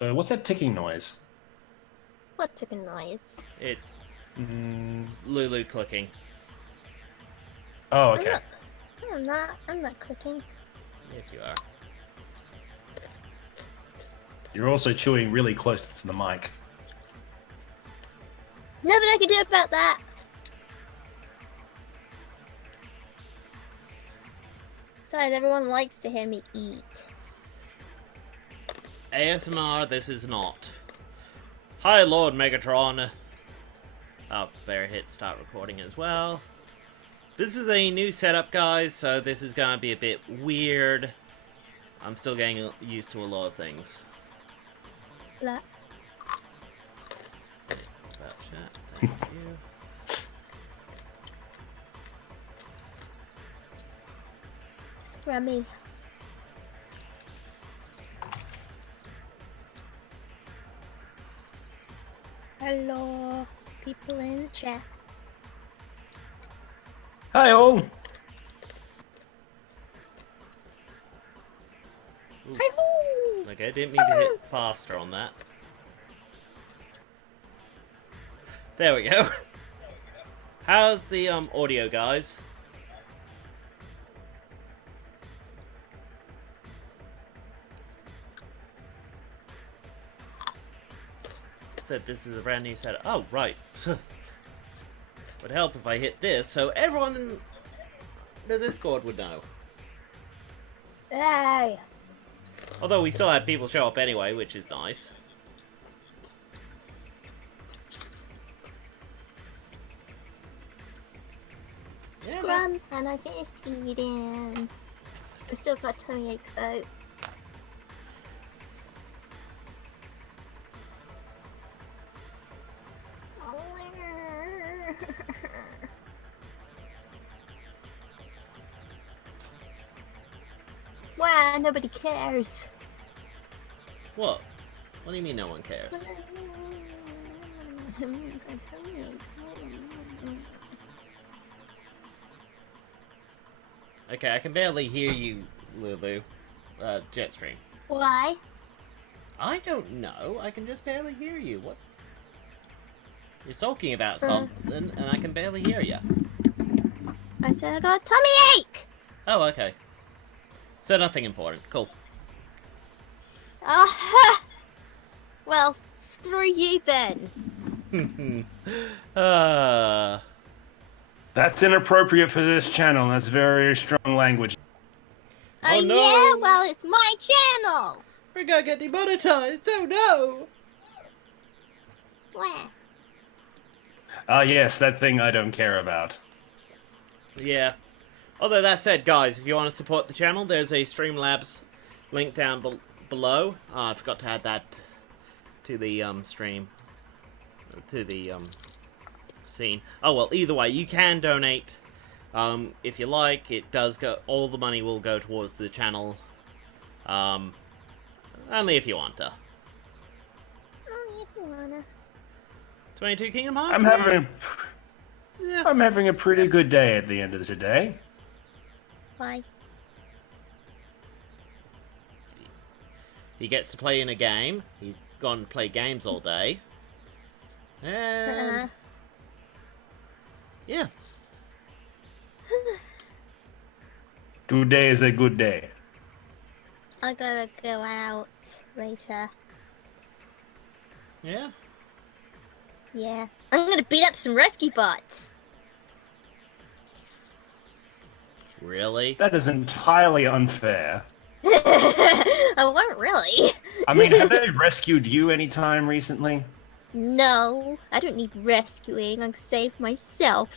So what's that ticking noise? What took a noise? It's Lulu clicking. Oh, okay. I'm not clicking. Yes, you are. You're also chewing really close to the mic. Nothing I can do about that. Besides, everyone likes to hear me eat. ASMR, this is not. Hi, Lord Megatron. Oh, better hit start recording as well. This is a new setup, guys, so this is gonna be a bit weird. I'm still getting used to a lot of things. Blah. About chat, thank you. Scrummy. Hello, people in the chat. Hi all. Ooh. Hi-hoo! Okay, didn't mean to hit faster on that. There we go. How's the audio, guys? Said this is a brand new setup. Oh, right. Would help if I hit this, so everyone in the Discord would know. Hey! Although we still had people show up anyway, which is nice. Scrum, and I finished eating. I still got tummy ache though. Wow, nobody cares. What? What do you mean no one cares? Okay, I can barely hear you, Lulu. JetStream. Why? I don't know. I can just barely hear you. What? You're sulking about something, and I can barely hear you. I said I got a tummy ache! Oh, okay. So nothing important. Cool. Well, screw you then. That's inappropriate for this channel. That's very strong language. Oh, no. Yeah, well, it's my channel! We're gonna get demonetized! Oh no! Wah. Ah, yes, that thing I don't care about. Yeah. Although that said, guys, if you want to support the channel, there's a Streamlabs link down below. I forgot to add that to the stream. To the scene. Oh well, either way, you can donate if you like. It does go. All the money will go towards the channel. Only if you want to. Only if you wanna. 22 Kingdom Hearts. I'm having a pretty good day at the end of the day. Why? He gets to play in a game. He's gone to play games all day. And yeah. Today is a good day. I gotta go out later. Yeah. Yeah. I'm gonna beat up some rescue bots. Really? That is entirely unfair. I won't really. I mean, have they rescued you anytime recently? No, I don't need rescuing. I can save myself.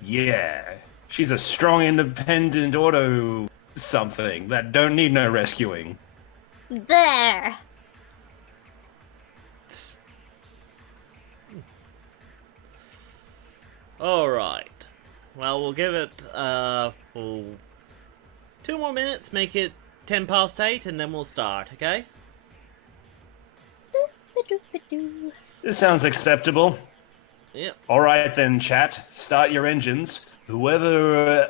Yeah. She's a strong, independent auto something that don't need no rescuing. There. Alright. Well, we'll give it, 2 more minutes, make it 10 past 8, and then we'll start, okay? This sounds acceptable. Yep. Alright then, chat. Start your engines. Whoever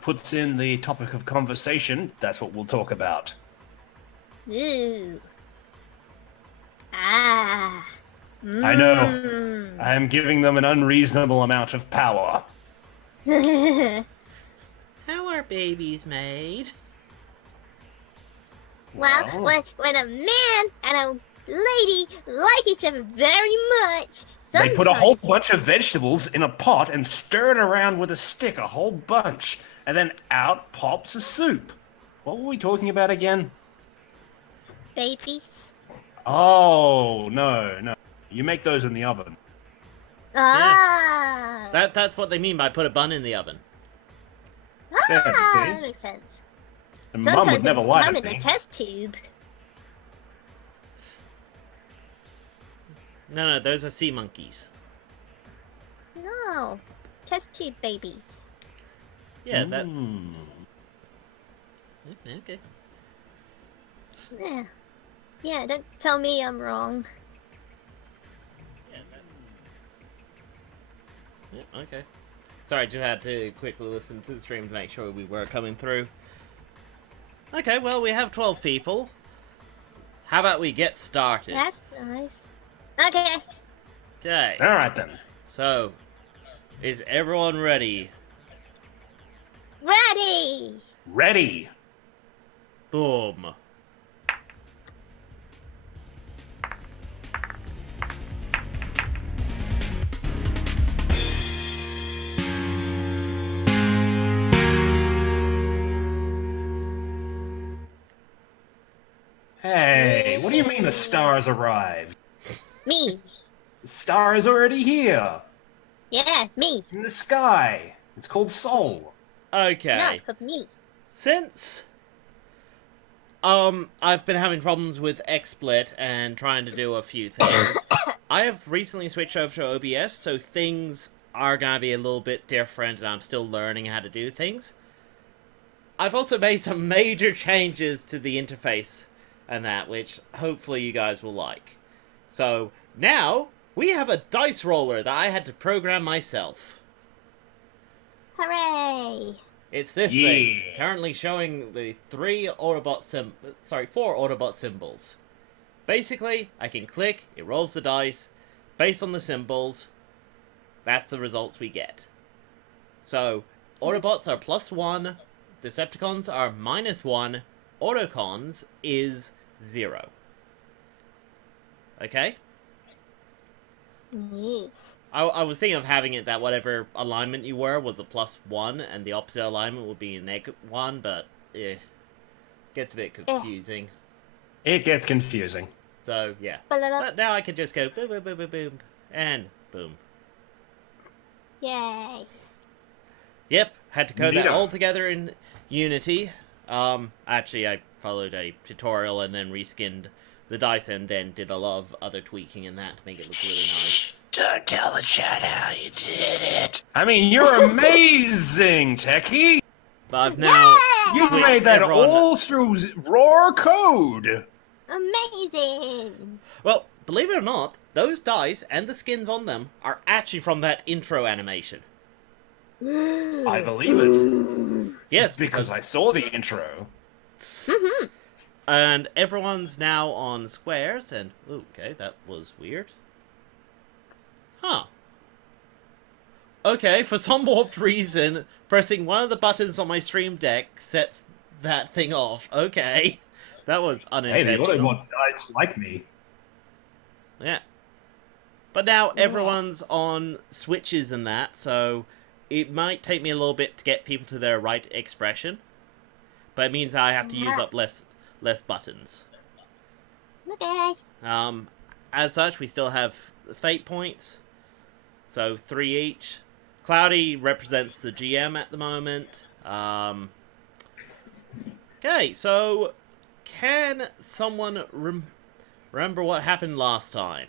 puts in the topic of conversation, that's what we'll talk about. Ooh. I know. I am giving them an unreasonable amount of power. Well, How are babies made? when a man and a lady like each other very much, They put a whole sometimes bunch of vegetables in a pot and stir it around with a stick, a whole bunch, and then out pops a soup. What were we talking about again? babies. Oh, no. You make those in the oven. Ah, That's what they mean by put a bun in the oven. Yeah, you see? that makes sense. And Mum Sometimes would never they lie come to in a me. test tube. No, those are sea monkeys. No, test tube babies. Yeah, that's... Mm. Okay. Yeah, don't tell me I'm wrong. Yeah, okay. Sorry, just had to quickly listen to the stream to make sure we were coming through. Okay, well, we have 12 people. How about we get started? That's nice. Okay. Okay, Alright then. so, is everyone ready? Ready! Ready. Boom. Hey, what do you mean the stars arrived? Me. The star is already here. Yeah, me. In the sky. It's called Sol. Okay. No, it's called me. Since I've been having problems with XSplit and trying to do a few things, I have recently switched over to OBS, so things are gonna be a little bit different, and I'm still learning how to do things. I've also made some major changes to the interface and that, which hopefully you guys will like. So now we have a dice roller that I had to program myself. Hooray! It's this thing, currently showing the four Autobot symbols. Basically, I can click, it rolls the dice, based on the symbols, that's the results we get. So, Autobots are +1, Decepticons are -1, Autocons is 0. Okay? Yeesh. I was thinking of having it that whatever alignment you were was a +1, and the opposite alignment would be a -1, but gets a bit confusing. It gets confusing. So yeah, Ba-la-la. but now I can just go boom, boom, boom, boom, boom, and boom. Yay. Yep, had to code that Neato. all together in Unity. Actually, I followed a tutorial and then reskinned the dice, and then did a lot of other tweaking in that to make it look really nice. Don't tell the chat how you did it. I mean, you're amazing, Techie. But I've now You switched made that everyone- all through raw code. Amazing! Well, believe it or not, those dice and the skins on them are actually from that intro animation. I believe it. Yes, Because I saw the intro. And everyone's now on squares, and... Ooh, okay, that was weird. Huh. Okay, for some warped reason, pressing one of the buttons on my stream deck sets that thing off. Okay. That was Hey, the unintentional. Autobot dice like me. Yeah. But now everyone's on switches and that, so it might take me a little bit to get people to their right expression. But it means I have to use up less buttons. Okay. As such, we still have fate points. So 3 each. Cloudy represents the GM at the moment. Okay, so can someone remember what happened last time?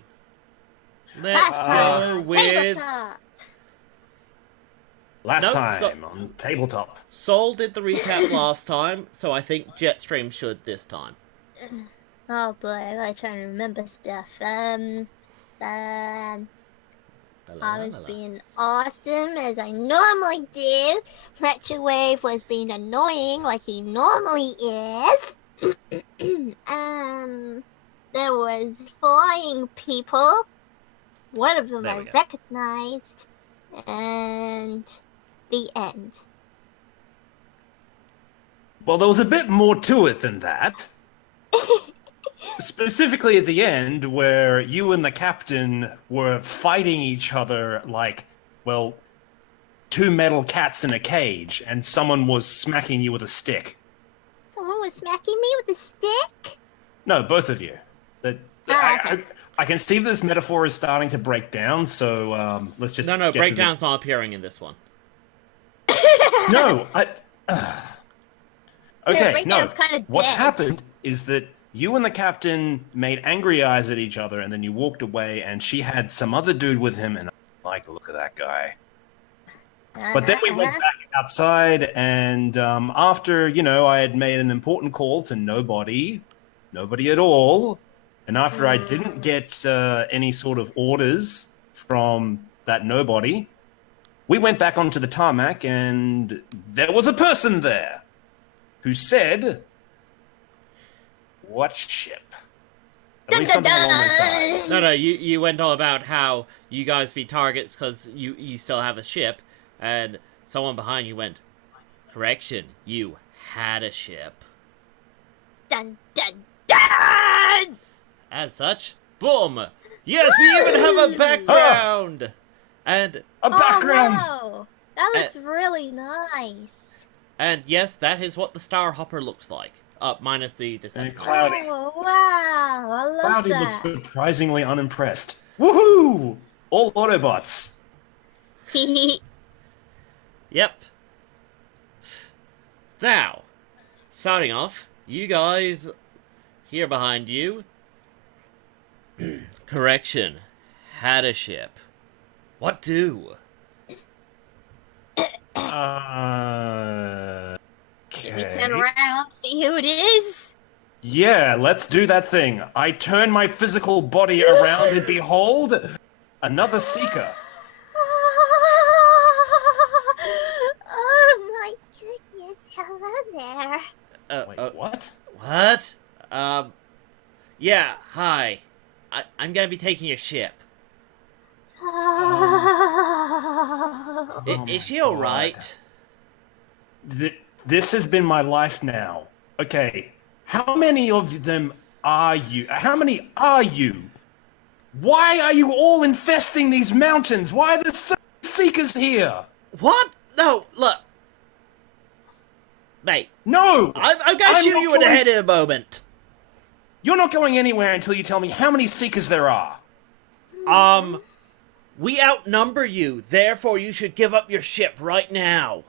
Let's Last go time, with tabletop. Last Nope, time on tabletop. Sol did the recap last time, so I think JetStream should this time. Oh boy, I gotta try and remember stuff. I was being awesome as I normally do. Retrowave was being annoying like he normally is. There was flying people. One of them There I we go. recognized. And the end. Well, there was a bit more to it than that. Specifically at the end, where you and the captain were fighting each other like, well, two metal cats in a cage, and someone was smacking you with a stick. Someone was smacking me with a stick? No, both of you. Okay. I can see this metaphor is starting to break down, so let's just No, get to breakdown's not appearing in this one. No, Okay, breakdown's no. kinda What's dead. happened is that you and the captain made angry eyes at each other, and then you walked away, and she had some other dude with him, and I'm like, look at that guy. But then we went back outside, and after, I had made an important call to nobody at all, and after I didn't get any sort of orders from that nobody, we went back onto the tarmac, and there was a person there who said, "What ship?" At least something along those lines. No, you went all about how you guys be targets because you still have a ship, and someone behind you went, correction, you had a ship. Dun dun dun! As such, boom! Yes, we even have a background! And A background! Oh, wow. That looks really nice. And yes, that is what the Star Hopper looks like. Minus the And Decepticon. Cloudy. Oh, wow. I love Cloudy that. looks surprisingly unimpressed. Woohoo! All Autobots. Yep. Now, starting off, you guys here behind you. Correction. Had a ship. What do? Can we turn around, see who it is? Yeah, let's do that thing. I turn my physical body around and behold, another Seeker. Oh my goodness, hello there. Wait, what? What? Yeah, hi. I'm gonna be taking your ship. Oh. Is she God. alright? This has been my life now. Okay, how many of them are you? How many are you? Why are you all infesting these mountains? Why are there so many Seekers here? What? No, look. Mate, No! I'm gonna I'm shoot not you in the going- head in a moment. You're not going anywhere until you tell me how many Seekers there are. We outnumber you, therefore you should give up your ship right now.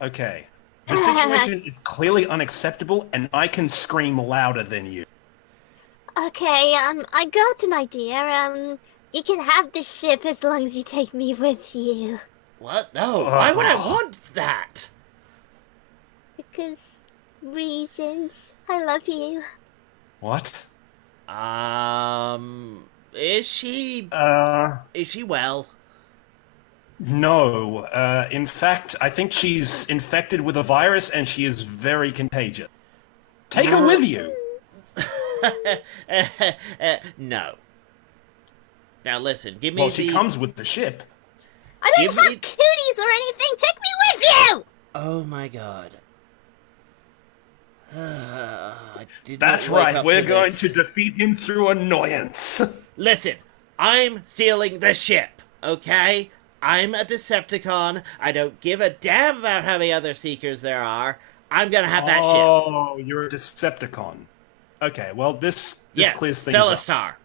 Okay. The situation is clearly unacceptable, and I can scream louder than you. Okay, I got an idea. You can have the ship as long as you take me with you. What? No, why would I want that? Because reasons. I love you. What? Is she well? No. In fact, I think she's infected with a virus, and she is very contagious. Take her with you. No. Now listen, give me Well, she comes with the ship. I don't Give have me- cooties or anything. Take me with you. Oh my god. I did That's not wake right. up We're to going this. to defeat him through annoyance. Listen, I'm stealing the ship, okay? I'm a Decepticon. I don't give a damn about how many other Seekers there are. I'm gonna have that ship. Oh, you're a Decepticon. Okay, well, this Yeah, clears things Stella up. Star.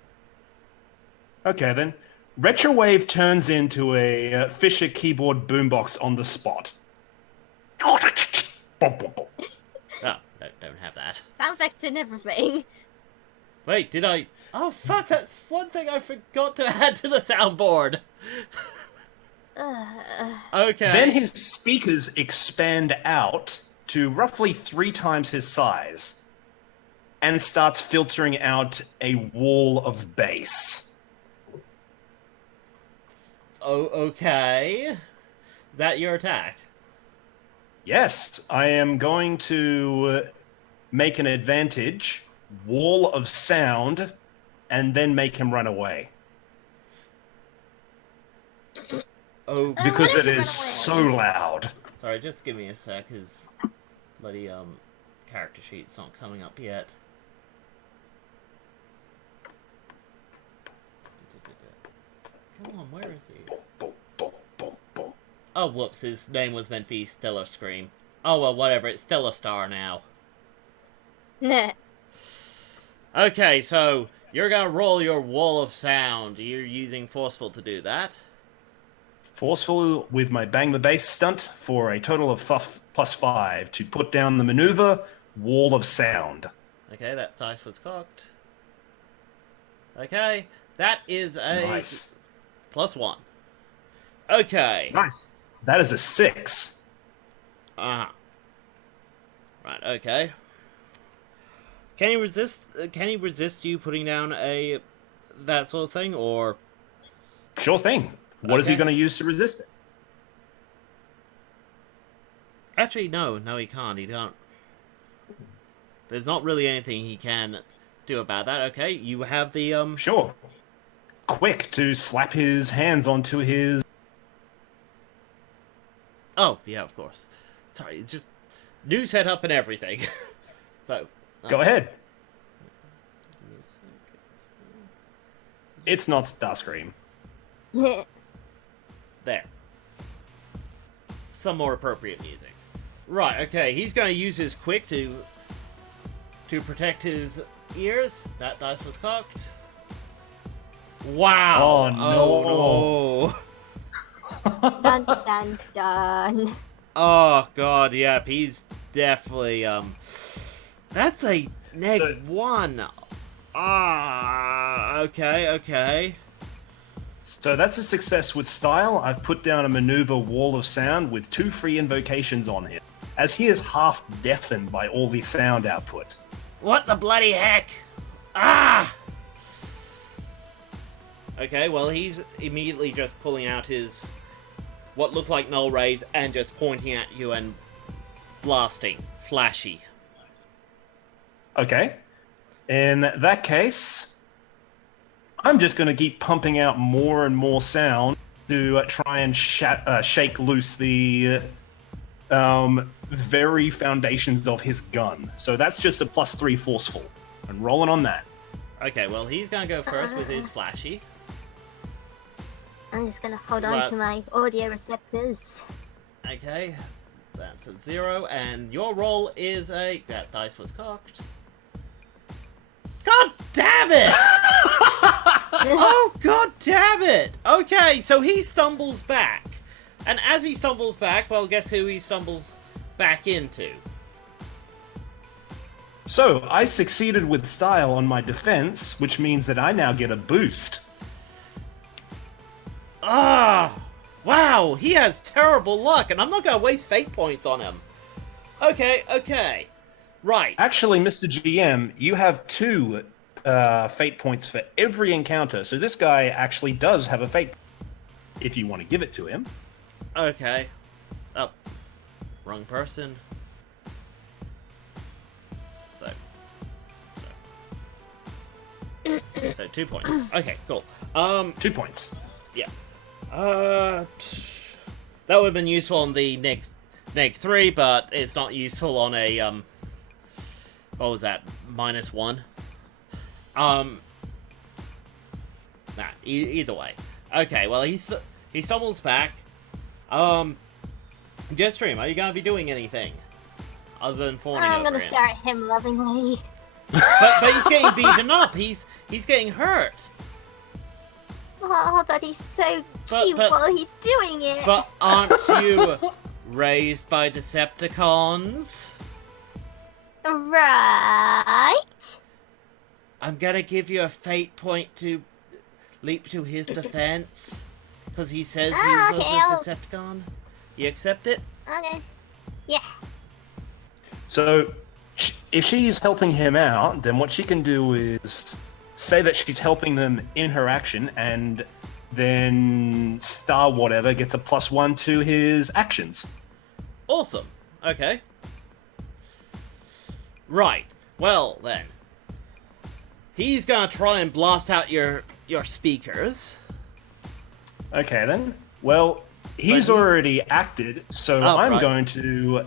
Okay, then. Retrowave turns into a Fisher keyboard boombox on the spot. Oh, no, don't have that. Sound effects and everything. Wait, did I... Oh, fuck, that's one thing I forgot to add to the soundboard. Okay. Then his speakers expand out to roughly 3 times his size and starts filtering out a wall of bass. Oh, okay. That your attack? Yes, I am going to make an advantage, wall of sound, and then make him run away. Oh, because it you is run so away? loud. sorry, just give me a sec, his bloody, character sheet's not coming up yet. Come on, where is he? Oh, whoops, his name was meant to be Stellar Scream. Oh, well, whatever, it's Stellar Star now. Nah. Okay, so, you're gonna roll your wall of sound. You're using Forceful to do that. Forceful with my bang the bass stunt for a total of +5 to put down the maneuver Wall of Sound. Okay, that dice was cocked. Okay, that is a Nice. +1. Okay. Nice. That is a 6. Uh-huh. Right, okay. Can he resist? Can he resist you putting down that sort of thing, or? Sure thing. What is he Okay. going to use to resist it? Actually, no, he can't. He can't. There's not really anything he can do about that. Okay, you have the Sure. Quick to slap his hands onto his... Oh, yeah, of course. Sorry, it's just new setup and everything. So. Go ahead. It's not Starscream. There. Some more appropriate music. Right, okay, he's going to use his quick to protect his ears. That dice was cocked. Wow! Oh, no. Oh, no. Dun dun dun. Oh, God, yep, he's definitely, that's a -1. Ah, okay. So that's a success with style. I've put down a maneuver Wall of Sound with 2 free invocations on him, as he is half deafened by all the sound output. What the bloody heck? Ah! Okay, well, he's immediately just pulling out his what look like null rays and just pointing at you and blasting. Flashy. Okay. In that case, I'm just going to keep pumping out more and more sound to try and shake loose the very foundations of his gun. So that's just a +3 forceful. I'm rolling on that. Okay, well, he's gonna go first with his flashy. I'm just gonna hold on to my audio receptors. Okay, that's a 0, and your roll is a... That dice was cocked. God damn it! Oh, god damn it! Okay, so he stumbles back. And as he stumbles back, well, guess who he stumbles back into? So I succeeded with style on my defense, which means that I now get a boost. Ah! Wow, he has terrible luck, and I'm not gonna waste fate points on him. Okay. Right. Actually, Mr. GM, you have 2 fate points for every encounter, so this guy actually does have a fate if you want to give it to him. Okay. Oh. Wrong person. So 2 points. Okay, cool. 2 points. Yeah. That would have been useful on the neg 3, but it's not useful on a, what was that? -1? Nah, either way. Okay, well, he stumbles back. JetStream, are you gonna be doing anything? Other than fawning I'm over gonna him? stare at him lovingly. But he's getting beaten up. He's getting hurt. Oh, but he's so But- cute but- while he's doing it. But aren't you raised by Decepticons? Right. I'm gonna give you a fate point to leap to his defense. Because he says he's okay, a Decepticon. You accept it? Okay. Yeah. So, if she's helping him out, then what she can do is say that she's helping them in her action, and then star whatever gets a +1 to his actions. Awesome. Okay. Right. Well, then. He's gonna try and blast out your speakers. Okay, then. Well, He's already acted, so I'm going to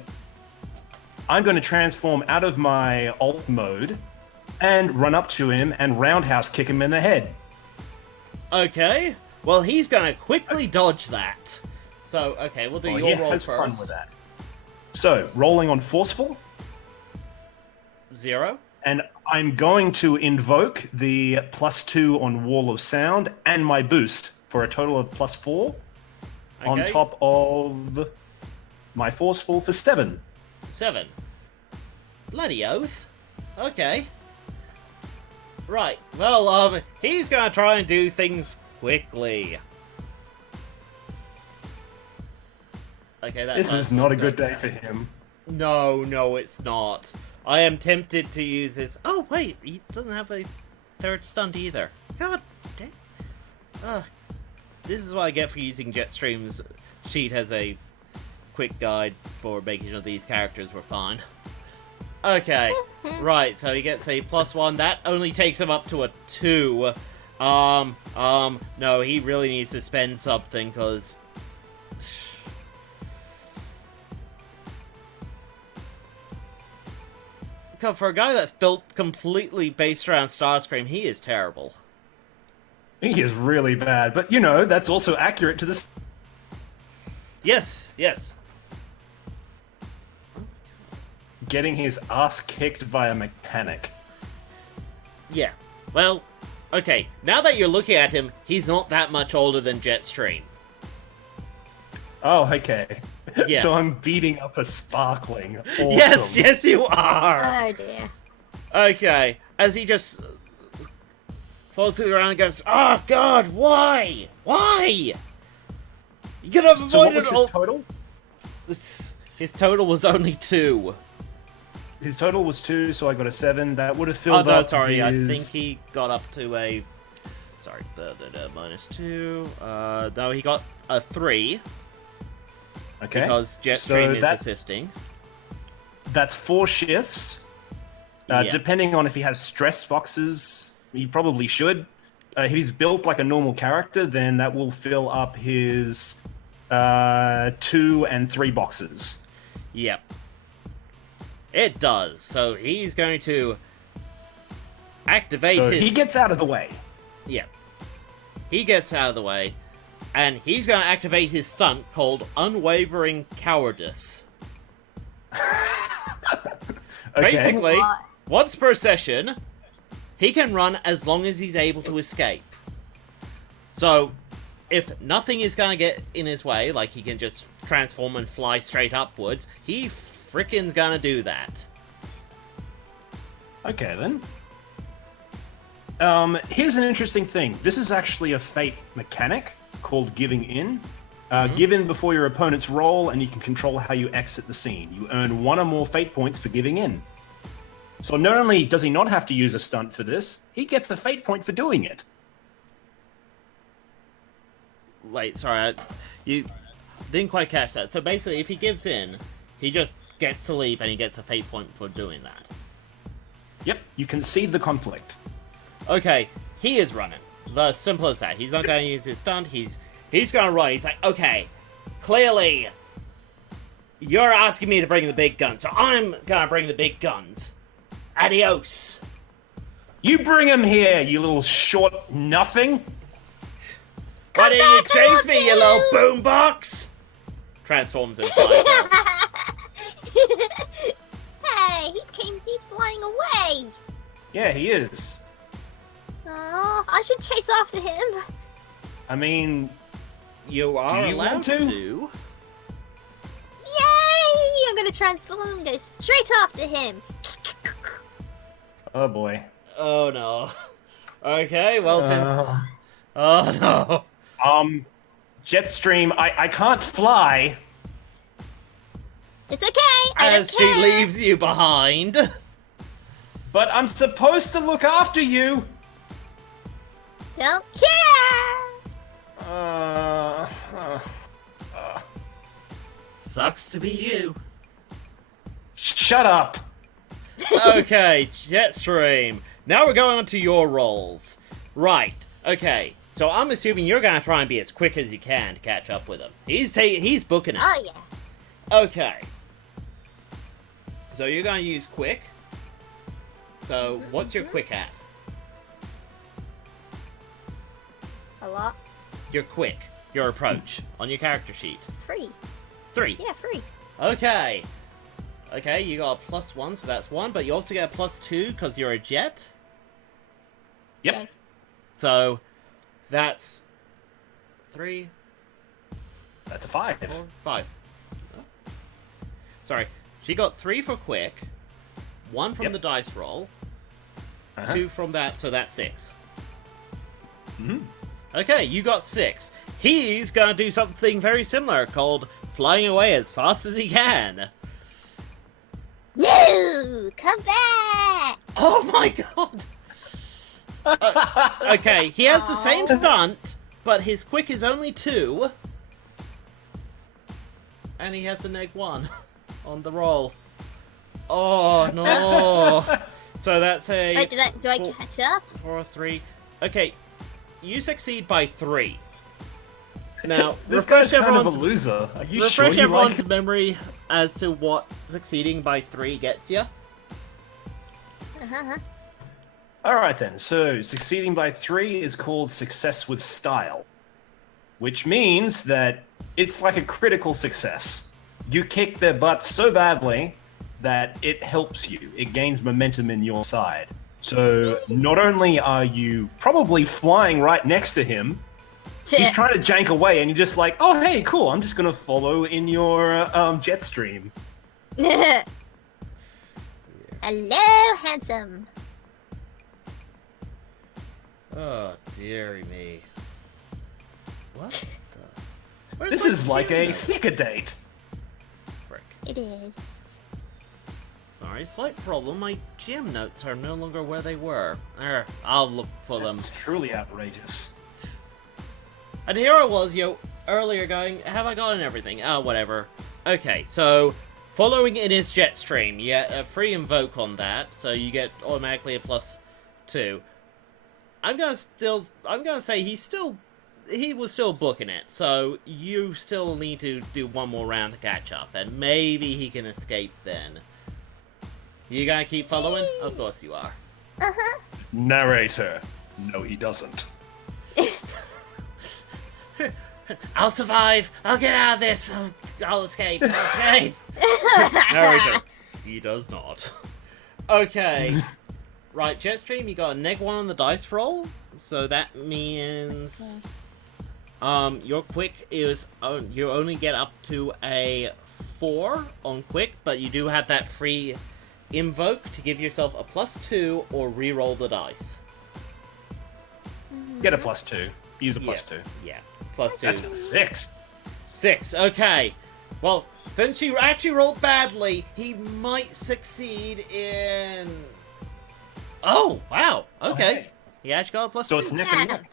transform out of my alt mode and run up to him and roundhouse kick him in the head. Okay. Well, he's going to quickly dodge that. So, okay, we'll do your roll first. Fun with that. So, rolling on forceful. 0. And I'm going to invoke the +2 on Wall of Sound and my boost for a total of +4 on top of my forceful for 7. 7. Bloody oath. Okay. Right. Well, he's gonna try and do things quickly. Okay, this is not a good day for him. No, it's not. I am tempted to use this. Oh, wait, he doesn't have a third stunt either. God damn. This is what I get for using JetStream's sheet as a quick guide for making sure these characters were fine. Okay, right, so he gets a +1. That only takes him up to a 2. No, he really needs to spend something, because... For a guy that's built completely based around Starscream, he is terrible. He is really bad, but, you know, that's also accurate to this... Yes. Getting his ass kicked by a mechanic. Yeah. Well, okay, now that you're looking at him, he's not that much older than JetStream. Oh, okay. Yeah. So I'm beating up a sparkling. Awesome. Yes, you are! Oh, dear. Okay, as he just falls to the ground and goes, "Oh, God, why? Why? You could have avoided so what was his total? His total was only 2. His total was 2, so I got a 7. That would have filled up. Oh, no, sorry, his... I think he got up to a... Sorry, -2. No, he got a 3. Okay. Because JetStream is assisting. That's 4 shifts. Yeah. Depending on if he has stress boxes, he probably should. If he's built like a normal character, then that will fill up his 2 and 3 boxes. Yep. It does. So he's going to activate his... he gets out of the way. Yep. He gets out of the way. And he's going to activate his stunt called Unwavering Cowardice. Okay. Basically, once per session, he can run as long as he's able to escape. So, if nothing is going to get in his way, like he can just transform and fly straight upwards, he frickin's going to do that. Okay, then. Here's an interesting thing. This is actually a fate mechanic called Giving In. Give in before your opponent's roll, and you can control how you exit the scene. You earn 1 or more fate points for giving in. So not only does he not have to use a stunt for this, he gets the fate point for doing it. Wait, sorry, you didn't quite catch that. So basically, if he gives in, he just gets to leave, and he gets a fate point for doing that. Yep, you concede the conflict. Okay, he is running. The simple as that. He's not going to use his stunt. He's going to run. He's like, okay, clearly, you're asking me to bring the big guns, so I'm going to bring the big guns. Adios. You bring him here, you little short nothing. Why didn't you chase me, you little boombox? Transforms and flies off. Hey, he's flying away. Yeah, he is. Oh, I should chase after him. I mean, you are allowed to. Yay! I'm gonna transform and go straight after him. Oh boy. Oh no. Okay, well since... Oh no. JetStream, I can't fly. It's okay, As she leaves you behind. But I'm supposed to look after you. Don't care. Sucks to be you. Shut up. Okay, JetStream. Now we're going on to your rolls. Right, okay. So I'm assuming you're gonna try and be as quick as you can to catch up with him. He's booking it. Oh yeah. Okay. So you're gonna use quick. So what's your quick at? A lot. Your quick. Your approach on your character sheet. 3. 3. Yeah, 3. Okay. Okay, you got a +1, so that's 1, but you also get a +2 because you're a jet. Yep. Okay. So that's 3. That's a 5. 4, 5. Oh. Sorry. She got 3 for quick, 1 from the dice roll, 2 from that, so that's 6. Okay, you got 6. He's gonna do something very similar called flying away as fast as he can. No! Come back! Oh my god! Okay, he has the same stunt, but his quick is only 2. And he has a -1 on the roll. Oh no! So that's a... Wait, do I catch up? 4, 3... Okay, you succeed by 3. Now, This guy's kind of a loser. Are you sure refresh you everyone's like... memory as to what succeeding by 3 gets you. Alright then, so succeeding by 3 is called success with style. Which means that it's like a critical success. You kick their butt so badly that it helps you. It gains momentum in your side. So not only are you probably flying right next to him, he's trying to jank away and you're just like, oh hey, cool, I'm just gonna follow in your JetStream. Hello, handsome. Oh, dearie me. What the... This is like a Sika date. Frick. It is. Sorry, slight problem. My GM notes are no longer where they were. I'll look for them. It's truly outrageous. And here I was, earlier going, have I gotten everything? Oh, whatever. Okay, so, following in his JetStream, you get a free invoke on that, so you get automatically a +2. I'm gonna say he was still booking it, so you still need to do one more round to catch up, and maybe he can escape then. You gonna keep following? Of course you are. Narrator. No, he doesn't. I'll survive! I'll get out of this! I'll escape! I'll escape! Narrator. He does not. Okay. Right, JetStream, you got a -1 on the dice roll, so that means... your quick is... you only get up to a 4 on quick, but you do have that free invoke to give yourself a +2 or re-roll the dice. Get a +2. Use a +2. Yeah, +2. That's a 6. 6, okay. Well, since you actually rolled badly, he might succeed in... Oh, wow, okay. He actually got a +2. So it's neck and neck.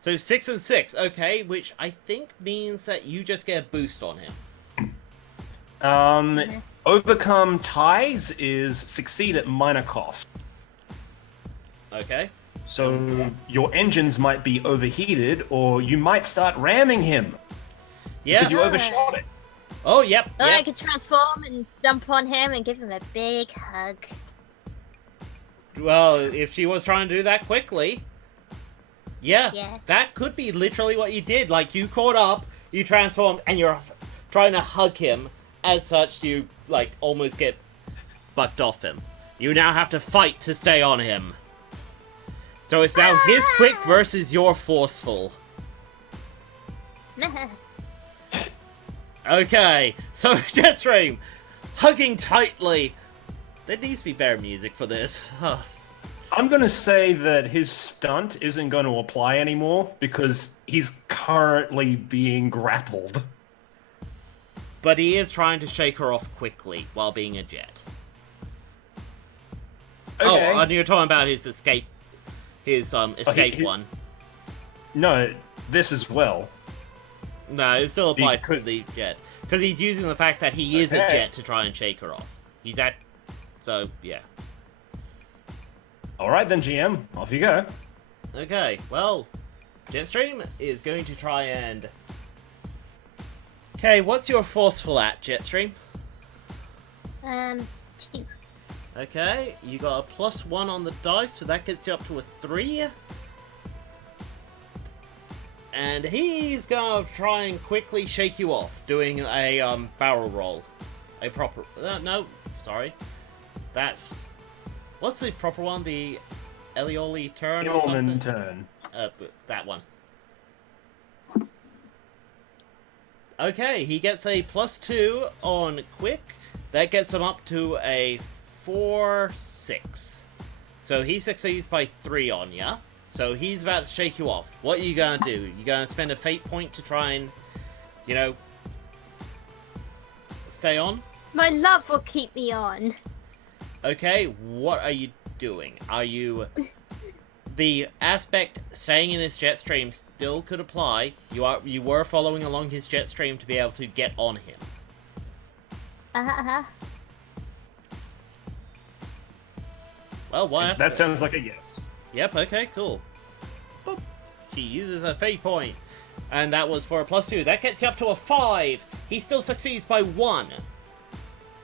So 6 and 6, okay, which I think means that you just get a boost on him. Overcome ties is succeed at minor cost. Okay. So your engines might be overheated, or you might start ramming him. Yeah. Because you overshot it. Oh, yep. Or I could transform and jump on him and give him a big hug. Well, if she was trying to do that quickly... Yeah, Yes. that could be literally what you did. Like, you caught up, you transformed, and you're trying to hug him. As such, you, like, almost get bucked off him. You now have to fight to stay on him. So it's now his quick versus your forceful. Okay, so JetStream, hugging tightly. There needs to be better music for this. I'm going to say that his stunt isn't going to apply anymore because he's currently being grappled. But he is trying to shake her off quickly while being a jet. Okay. Oh, and you're talking about his escape. His escape one. No, this as well. No, it still applies to Because- the jet. Because he's using the fact that he is a Okay. jet to try and shake her off. He's at... So, yeah. Alright then, GM. Off you go. Okay, well... JetStream is going to try and... Okay, what's your forceful at, JetStream? 2. Okay, you got a +1 on the dice, so that gets you up to a 3. And he's gonna try and quickly shake you off, doing a barrel roll. A proper... no, sorry. That's... What's the proper one? The Elioli turn or something? Turn. That one. Okay, he gets a +2 on quick. That gets him up to a 4-6. So he succeeds by 3 on ya. So he's about to shake you off. What are you gonna do? You gonna spend a fate point to try and, you know, stay on? My love will keep me on. Okay, what are you doing? Are you... The aspect staying in his jet stream still could apply. You were following along his jet stream to be able to get on him. Well, why? That sounds like a yes. Yep, okay, cool. Boop. She uses a fate point. And that was for a +2. That gets you up to a 5. He still succeeds by 1.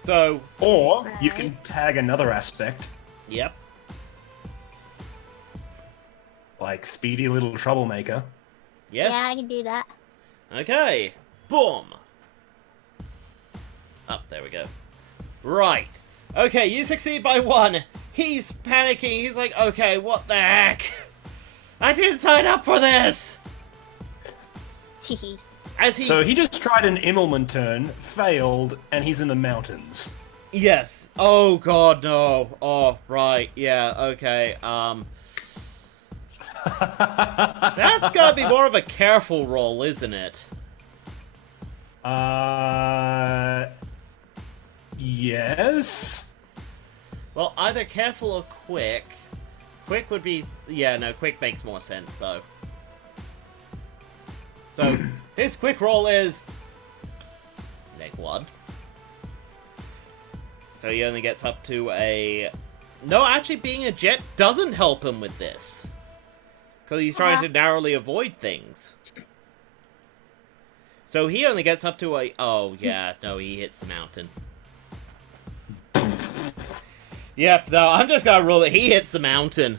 So... Or you can tag another aspect. Yep. Like speedy little troublemaker. Yes. Yeah, I can do that. Okay. Boom. Up, there we go. Right. Okay, you succeed by 1. He's panicking. He's like, okay, what the heck? I didn't sign up for this! So he just tried an Immelman turn, failed, and he's in the mountains. Yes. Oh god, no. Oh, right. Yeah, okay. That's gotta be more of a careful roll, isn't it? Yes? Well, either careful or quick. Quick would be... Yeah, no, quick makes more sense, though. So, his quick roll is... -1. So he only gets up to a... No, actually, being a jet doesn't help him with this. Because he's trying to narrowly avoid things. So he only gets up to a... Oh, yeah, no, he hits the mountain. Yep, no, I'm just gonna rule it. He hits the mountain.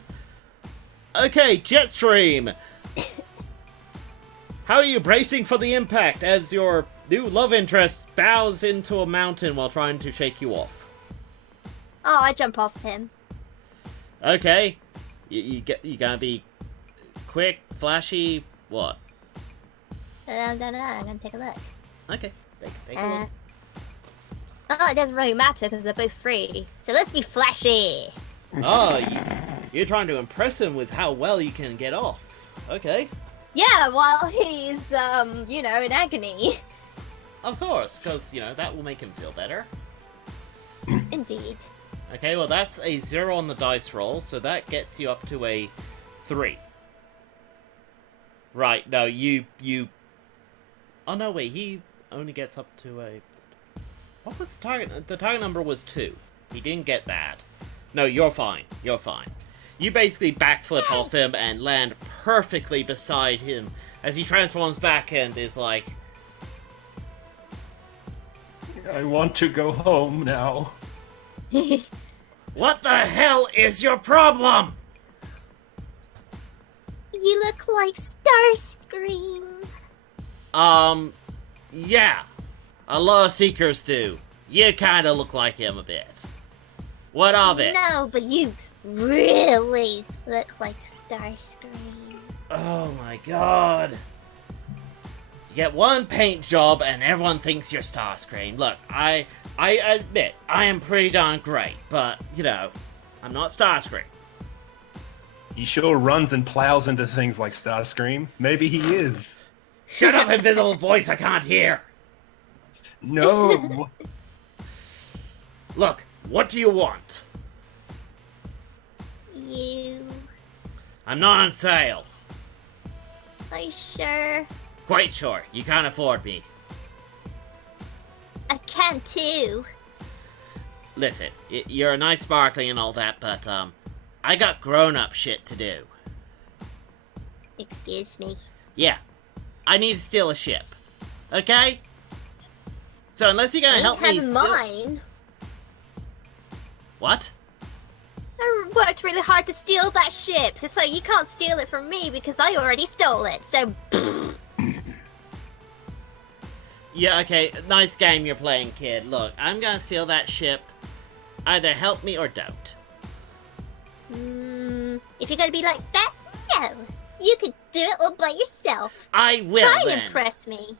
Okay, JetStream. How are you bracing for the impact as your new love interest bows into a mountain while trying to shake you off? Oh, I jump off him. Okay. You gonna be quick, flashy, what? I'm gonna take a look. Okay, take a look. Oh, it doesn't really matter because they're both free. So let's be flashy. Oh, you're trying to impress him with how well you can get off. Okay. Yeah, while he's, you know, in agony. Of course, because, you know, that will make him feel better. Indeed. Okay, well, that's a 0 on the dice roll, so that gets you up to a 3. Right, no, you... Oh, no, wait, he only gets up to a... What was the target? The target number was 2. He didn't get that. No, you're fine. You're fine. You basically backflip off him and land perfectly beside him as he transforms back and is like... I want to go home now. What the hell is your problem? You look like Starscream. Yeah. A lot of Seekers do. You kinda look like him a bit. What of it? No, but you really look like Starscream. Oh my god. You get one paint job and everyone thinks you're Starscream. Look, I admit, I am pretty darn great, but, you know, I'm not Starscream. He sure runs and plows into things like Starscream. Maybe he is. Shut up, invisible voice, I can't hear! No! Look, what do you want? You. I'm not on sale. Are you sure? Quite sure, you can't afford me. I can too. Listen, you're nice sparkling and all that, but, I got grown-up shit to do. Excuse me. Yeah. I need to steal a ship. Okay? So unless you're gonna help me have mine. What? I worked really hard to steal that ship, so you can't steal it from me because I already stole it, so... Yeah, okay, nice game you're playing, kid. Look, I'm gonna steal that ship. Either help me or don't. If you're gonna be like that, no. You can do it all by yourself. I will, Try then. and impress me.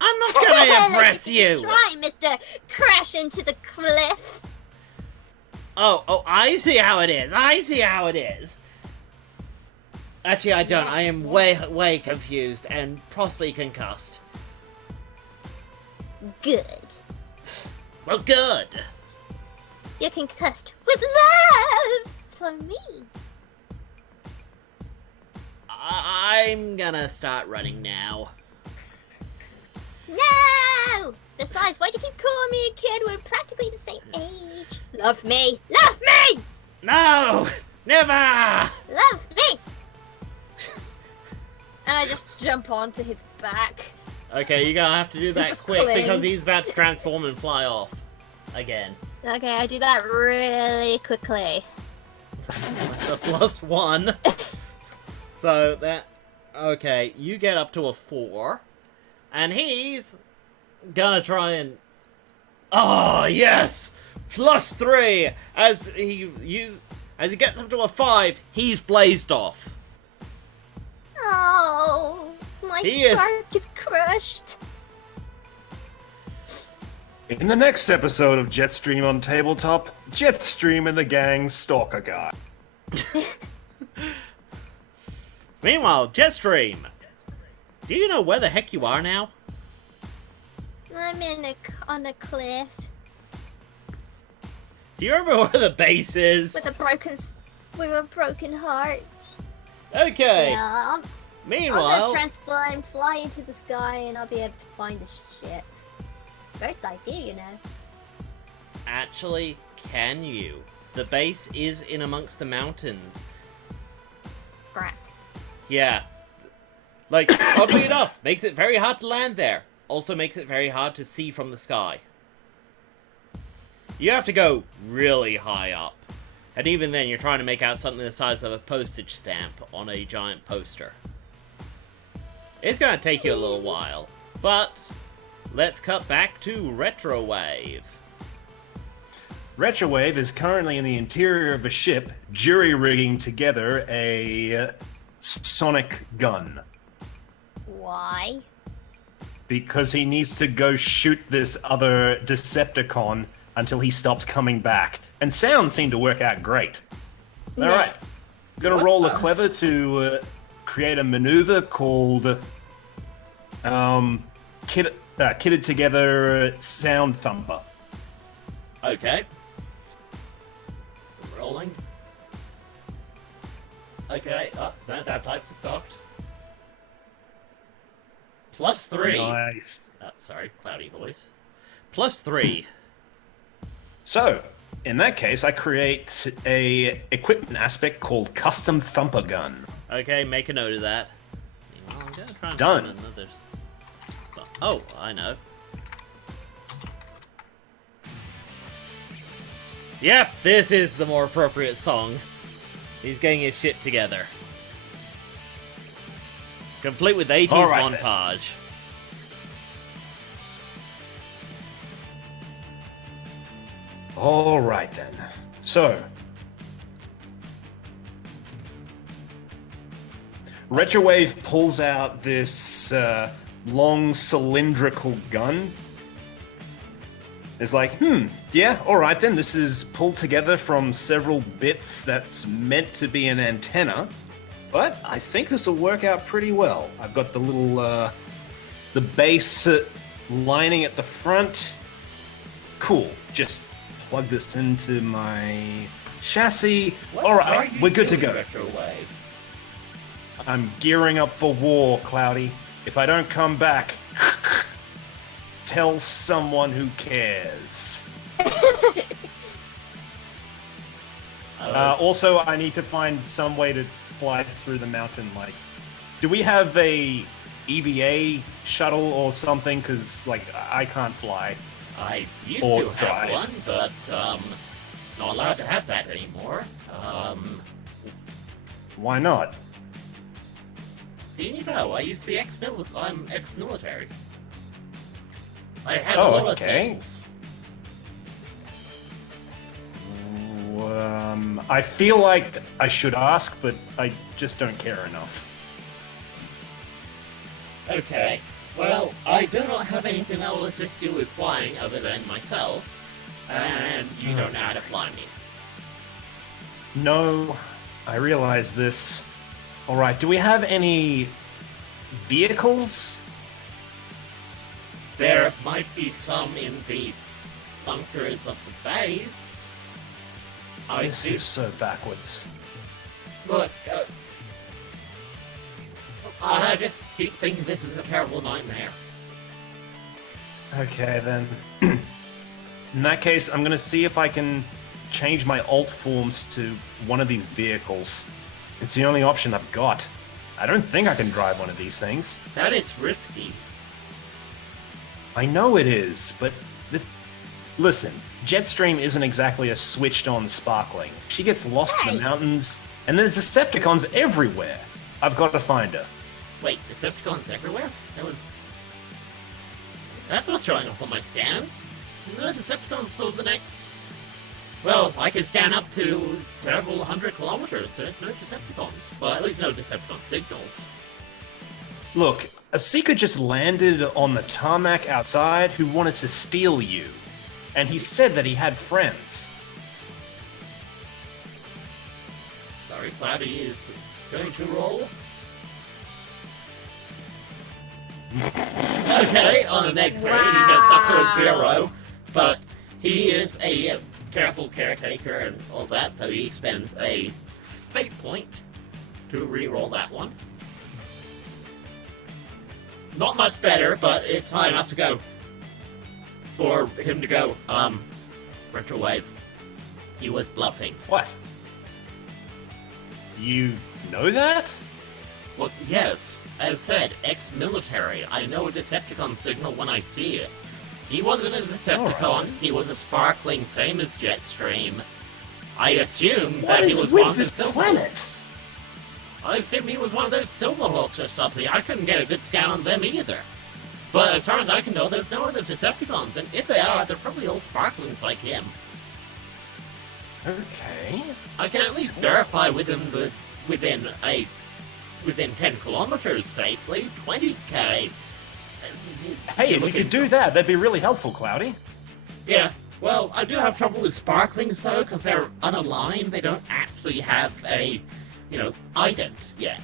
I'm not gonna impress you! Try, Mr. Crash into the cliff. Oh, I see how it is. I see how it is. Actually, I don't. I am way confused and possibly concussed. Good. Well, good. You're concussed with love for me. I'm gonna start running now. No! Besides, why do you keep calling me a kid? We're practically the same age. Love me! Love me! No! Never! Love me! And I just jump onto his back. Okay, you're gonna have to do that Just quick cling. because he's about to transform and fly off. Again. Okay, I do that really quickly. That's a +1. So that... Okay, you get up to a 4. And he's gonna try and... Oh, yes! +3! As he gets up to a 5, he's blazed off. Oh, my spark is crushed. In the next episode of JetStream on Tabletop, JetStream and the gang stalk a guy. Meanwhile, JetStream, do you know where the heck you are now? I'm on a cliff Do you remember where the base is? with a broken heart. Okay. Yeah, I'm Meanwhile, gonna transform, fly into the sky, and I'll be able to find the ship. Bird's eye view, you know. actually, can you? The base is in amongst the mountains. Scrap. Yeah. Like, oddly enough, makes it very hard to land there. Also makes it very hard to see from the sky. You have to go really high up. And even then, you're trying to make out something the size of a postage stamp on a giant poster. It's gonna take you a little while. But, let's cut back to Retrowave. Retrowave is currently in the interior of a ship, jury-rigging together a sonic gun. Why? Because he needs to go shoot this other Decepticon until he stops coming back. And sounds seem to work out great. Alright. Gonna roll a clever to create a maneuver called kitted together sound thumper. Okay. Rolling. Okay, that place is docked. +3. Nice. Sorry, cloudy voice. +3. So, in that case, I create a equipment aspect called Custom Thumper Gun. Okay, make a note of that. Well, I'm gonna try and Done. find another... Oh, I know. Yep, this is the more appropriate song. He's getting his shit together. Complete with 80s montage. Alright then. So, Retrowave pulls out this long cylindrical gun. It's like, yeah, alright then, this is pulled together from several bits that's meant to be an antenna, but I think this will work out pretty well. I've got the little, the base lining at the front. Cool, just plug this into my chassis. Alright, we're good to go. Retrowave? I'm gearing up for war, Cloudy. If I don't come back, tell someone who cares. Also, I need to find some way to fly through the mountain, like Do we have a EVA shuttle or something? Because, like, I can't fly. I used Or to drive. have one, but not allowed to have that anymore. Why not? Didn't you know? I used to be ex-military. I had a Oh, lot of okay. things. I feel like I should ask, but I just don't care enough. Okay. Well, I do not have anything that will assist you with flying other than myself, and you don't know how to fly me. No, I realize this. Alright, do we have any vehicles? There might be some in the bunkers of the base. This is so backwards. Look, I just keep thinking this is a terrible nightmare. Okay, then. In that case, I'm gonna see if I can change my alt forms to one of these vehicles. It's the only option I've got. I don't think I can drive one of these things. That is risky. I know it is, but this... Listen, JetStream isn't exactly a switched-on sparkling. She gets lost in the mountains, and there's Decepticons everywhere. I've got to find her. Wait, Decepticons everywhere? That's not showing up on my scans. No, Decepticons still the next... Well, I can scan up to several hundred kilometers, so there's no Decepticons. Well, at least no Decepticon signals. Look, a Seeker just landed on the tarmac outside who wanted to steal you. And he said that he had friends. Sorry, Cloudy is going to roll. Okay, on an egg 3, he gets up to a 0, but he is a careful caretaker and all that, so he spends a fate point to re-roll that one. Not much better, but it's high enough to go. For him to go, Retrowave. He was bluffing. What? You know that? Well, yes. As said, ex-military. I know a Decepticon signal when I see it. He wasn't a Decepticon. Right. He was a sparkling, same as Jetstream. I assumed What that he is was with one of the this planet? Silverhawks. I assumed he was one of those Silverhawks or something. I couldn't get a good scan on them either. But as far as I can know, there's no other Decepticons, and if they are, they're probably all sparklings like him. Okay. I can at least verify within 10 kilometers safely. 20k. Hey, if we could do that, that'd be really helpful, Cloudy. Yeah. Well, I do have trouble with sparklings though, because they're unaligned. They don't actually have a, ident yet.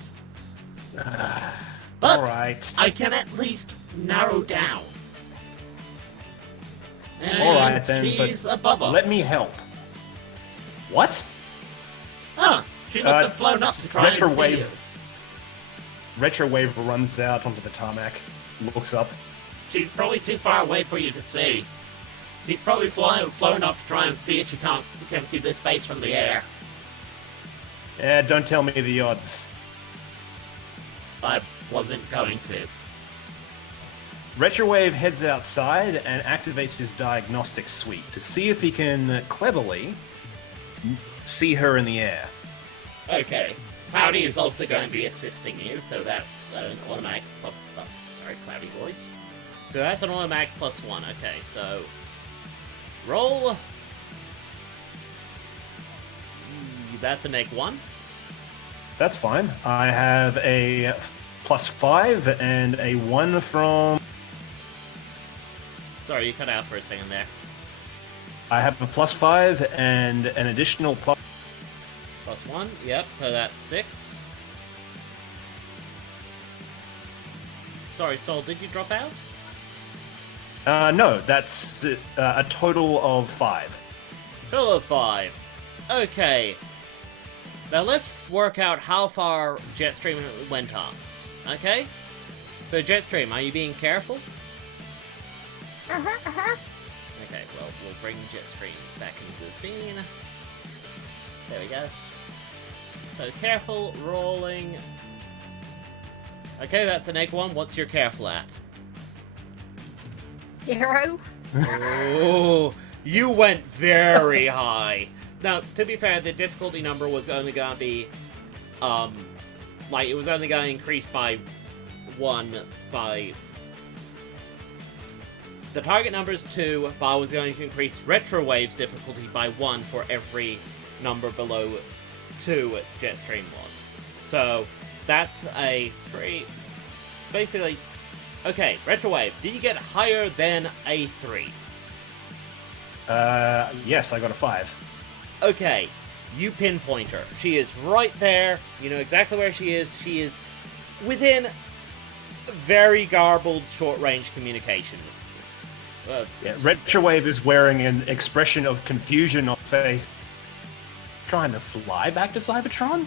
But Alright. I can at least narrow down. And Alright then, she's but above us. let me help. What? Huh. She must have flown up to try and see Retrowave. us. Retrowave runs out onto the tarmac, looks up. She's probably too far away for you to see. She's probably flown up to try and see if she can see this base from the air. Don't tell me the odds. I wasn't going to. Retrowave heads outside and activates his diagnostic suite to see if he can cleverly see her in the air. Okay. Cloudy is also going to be assisting you, so that's an automatic plus... Oh, sorry, Cloudy voice. So that's an automatic +1. Okay, so roll. That's a -1. That's fine. I have a +5 and a 1 from... Sorry, you cut out for a second there. I have a +5 and an additional +... +1. Yep. So that's 6. Sorry, Sol, did you drop out? No, that's a total of 5. Total of 5. Okay. Now let's work out how far JetStream went up. Okay? So JetStream, are you being careful? Okay, well, we'll bring JetStream back into the scene. There we go. So careful, rolling. Okay, that's an egg one. What's your careful at? 0. Oh, you went very high. Now, to be fair, the difficulty number was only going to be, it was only going to increase by 1 by... The target number is 2, but I was going to increase Retrowave's difficulty by 1 for every number below 2 JetStream was. So, that's a 3... Basically... Okay, Retrowave, did you get higher than a 3? Yes, I got a 5. Okay, you pinpoint her. She is right there. You know exactly where she is. She is within very garbled short-range communication. Retrowave is wearing an expression of confusion on her face. Trying to fly back to Cybertron?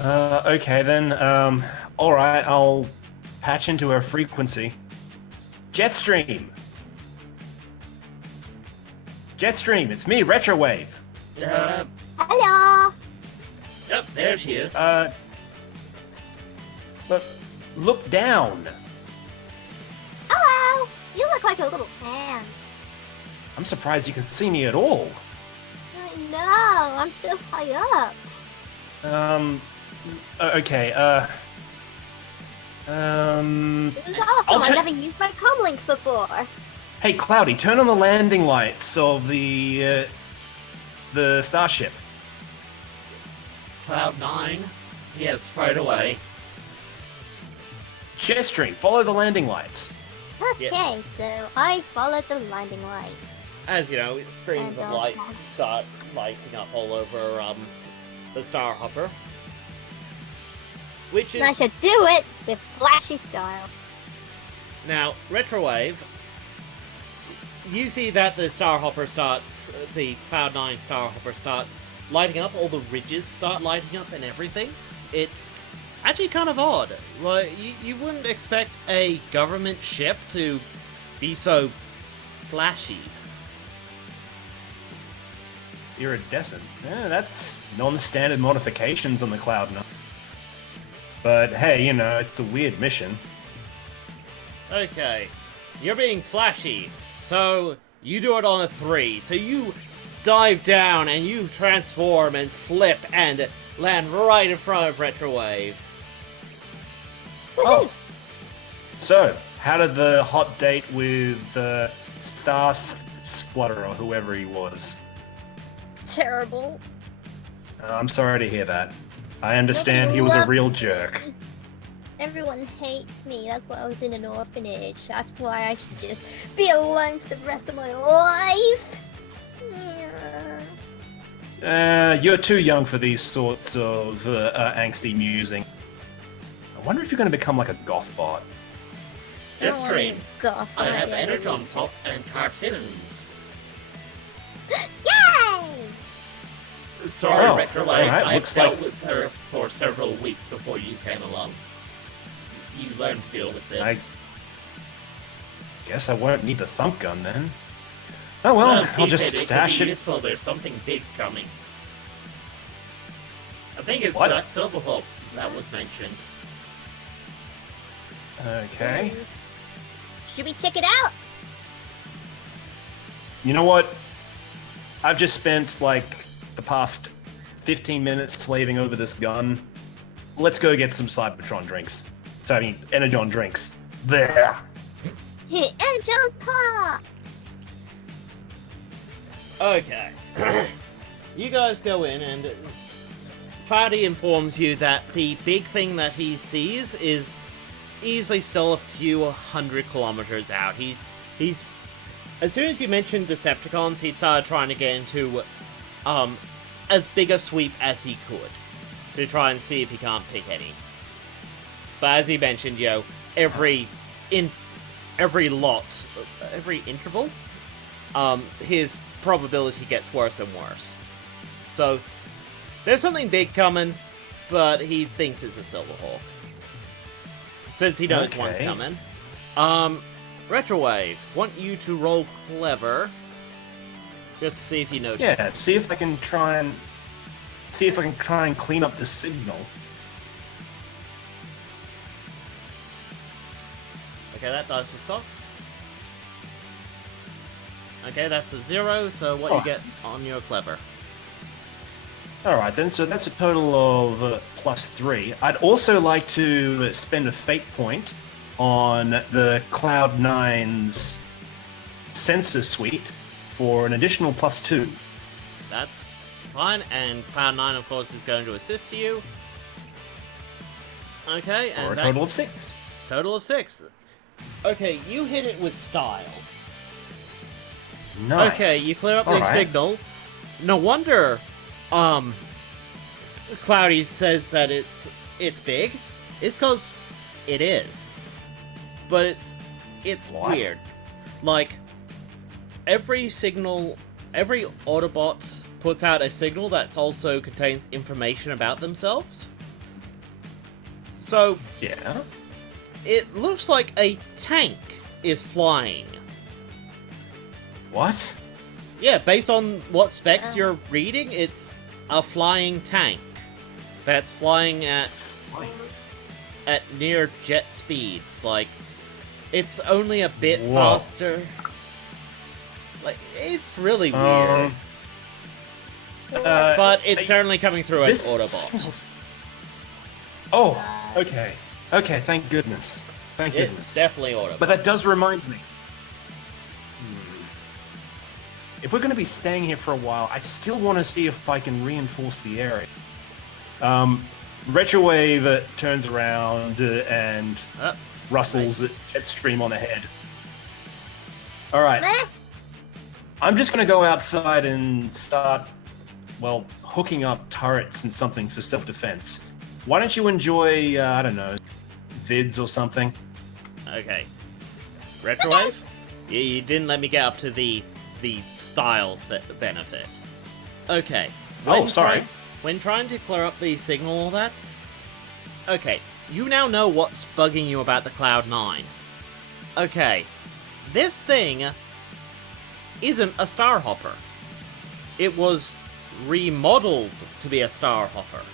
Okay then, alright, I'll patch into her frequency. JetStream! JetStream, it's me, Retrowave! Hello. Yep, there she is. But look down! Hello. You look like a little ant. I'm surprised you can see me at all. I know. I'm so high up. Okay, This is awesome. I've never used my comlink before. Hey, Cloudy, turn on the landing lights of the starship. Cloud9? Yes, right away. JetStream, follow the landing lights. Okay, Yes. so I followed the landing lights. As you know, streams And of lights start lighting up all over the Star Hopper. Which And I is... should do it with flashy style. Now, Retrowave, you see that the Star Hopper starts, the Cloud9 Star Hopper starts lighting up, all the ridges start lighting up and everything. It's actually kind of odd. Like, you wouldn't expect a government ship to be so flashy. Iridescent. Yeah, that's non-standard modifications on the Cloud9. But hey, you know, it's a weird mission. Okay, you're being flashy, so you do it on a 3. So you dive down and you transform and flip and land right in front of Retrowave. Oh. So, how did the hot date with Star Splutter or whoever he was? Terrible. I'm sorry to hear that. I understand he was a real jerk. Everyone hates me. That's why I was in an orphanage. That's why I should just be alone for the rest of my life. Yeah. You're too young for these sorts of angsty musing. I wonder if you're going to become like a goth bot. JetStream. Goth, I have yeah. Energon Top and cartoons. Yay! Sorry, Oh, Retrowave. alright, I looks dealt like- with her for several weeks before you came along. You learned to deal with this. I guess I won't need the thump gun then. Oh well, I'll keep just it. stash It could be it. useful. There's something big coming. I think it's What? that Silverhawk that was mentioned. Okay. Should we check it out? You know what? I've just spent like the past 15 minutes slaving over this gun. Let's go get some Cybertron drinks. So I mean, Energon drinks. There. Energon Pop! Okay. You guys go in and Cloudy informs you that the big thing that he sees is easily still a few 100 kilometers out. He's as soon as you mentioned Decepticons, he started trying to get into as big a sweep as he could to try and see if he can't pick any. But as he mentioned, you know, every interval, his probability gets worse and worse. So there's something big coming, but he thinks it's a Silverhawk. Since he knows one's Okay. coming. Retrowave, want you to roll clever. Just to see if you notice. Yeah, see if I can try and clean up the signal. Okay, that dice was cocked. Okay, that's a 0, so what you get on your clever? Alright then, so that's a total of +3. I'd also like to spend a fate point on the Cloud9's sensor suite for an additional +2. That's fine, and Cloud9, of course, is going to assist you. Okay, and for a total of 6. Total of 6. Okay, you hit it with style. Nice. Okay, you clear up the signal. No wonder, Cloudy says that it's big. It's because it is. But it's weird. Like, every Autobot puts out a signal that also contains information about themselves. So, yeah, it looks like a tank is flying. What? Yeah, based on what specs you're reading, it's a flying tank that's flying at near jet speeds. Like, it's only a bit faster. Like, it's really weird. But it's certainly coming through as Autobot. Oh, okay. Okay, thank goodness. Thank goodness. It's definitely Autobot. But that does remind me. If we're going to be staying here for a while, I still want to see if I can reinforce the area. Retrowave turns around and rustles at JetStream on the head. Alright. I'm just going to go outside and start, well, hooking up turrets and something for self-defense. Why don't you enjoy, I don't know, vids or something? Okay. Retrowave? You didn't let me get up to the style benefit. Okay. Sorry. When trying to clear up the signal and all that, okay, you now know what's bugging you about the Cloud9. Okay, this thing isn't a Star Hopper. It was remodeled to be a Star Hopper.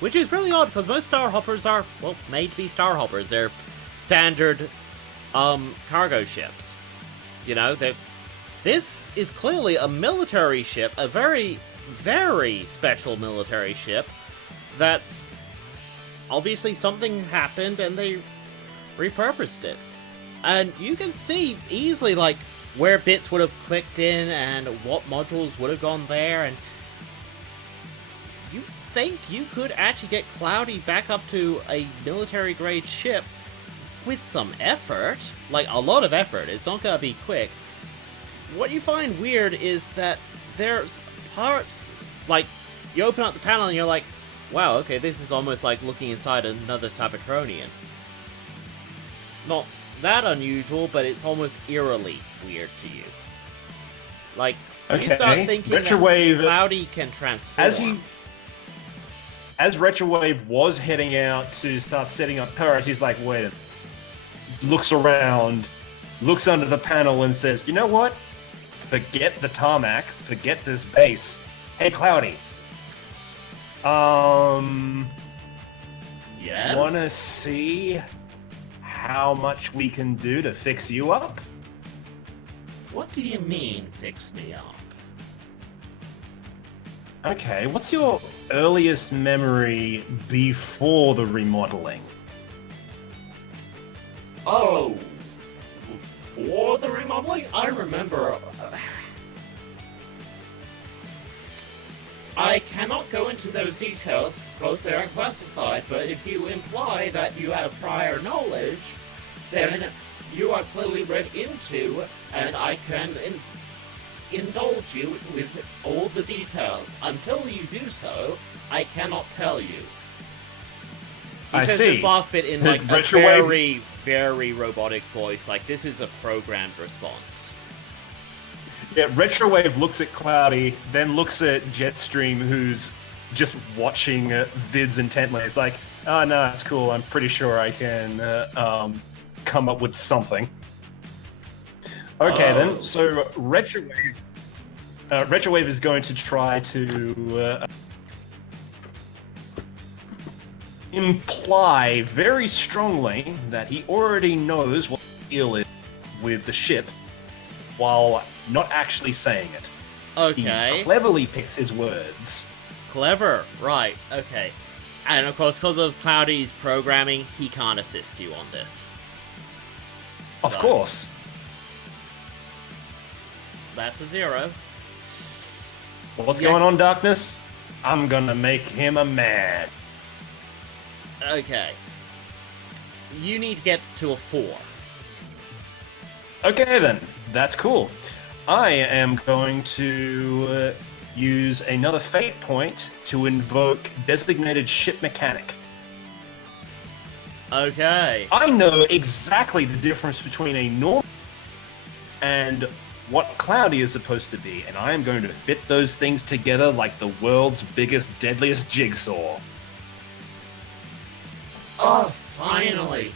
Which is really odd, because most Star Hoppers are, well, made to be Star Hoppers. They're standard, cargo ships. You know, this is clearly a military ship, a very, very special military ship, that's obviously something happened and they repurposed it. And you can see easily, like, where bits would have clicked in and what modules would have gone there, and you think you could actually get Cloudy back up to a military-grade ship with some effort. Like, a lot of effort. It's not gonna be quick. What you find weird is that there's parts, like, you open up the panel and you're like, wow, okay, this is almost like looking inside another Cybertronian. Not that unusual, but it's almost eerily weird to you. Like, you start thinking Retrowave, that Cloudy can transform. As Retrowave was heading out to start setting up turrets, he's like, wait a minute. Looks around, looks under the panel and says, you know what? Forget the tarmac, forget this base. Hey, Cloudy. Yes? Wanna see how much we can do to fix you up? What do you mean, fix me up? Okay, what's your earliest memory before the remodeling? Oh, before the remodeling? I remember... I cannot go into those details because they are classified, but if you imply that you have prior knowledge, then you are clearly read into, and I can indulge you with all the details. Until you do so, I cannot tell you. He says this last bit in, like, a very, very robotic voice, like, this is a programmed response. Yeah, Retrowave looks at Cloudy, then looks at JetStream, who's just watching vids intently. It's like, oh, no, it's cool. I'm pretty sure I can come up with something. Okay, then. So Retrowave is going to try to imply very strongly that he already knows what deal is with the ship while not actually saying it. Okay. He cleverly picks his words. Clever. Right. Okay. And of course, because of Cloudy's programming, he can't assist you on this. Of course. That's a 0. What's going on, Darkness? I'm gonna make him a man. Okay. You need to get to a 4. Okay then, that's cool. I am going to use another fate point to invoke Designated Ship Mechanic. Okay. I know exactly the difference between a normal and what Cloudy is supposed to be, and I am going to fit those things together like the world's biggest, deadliest jigsaw. Oh, finally!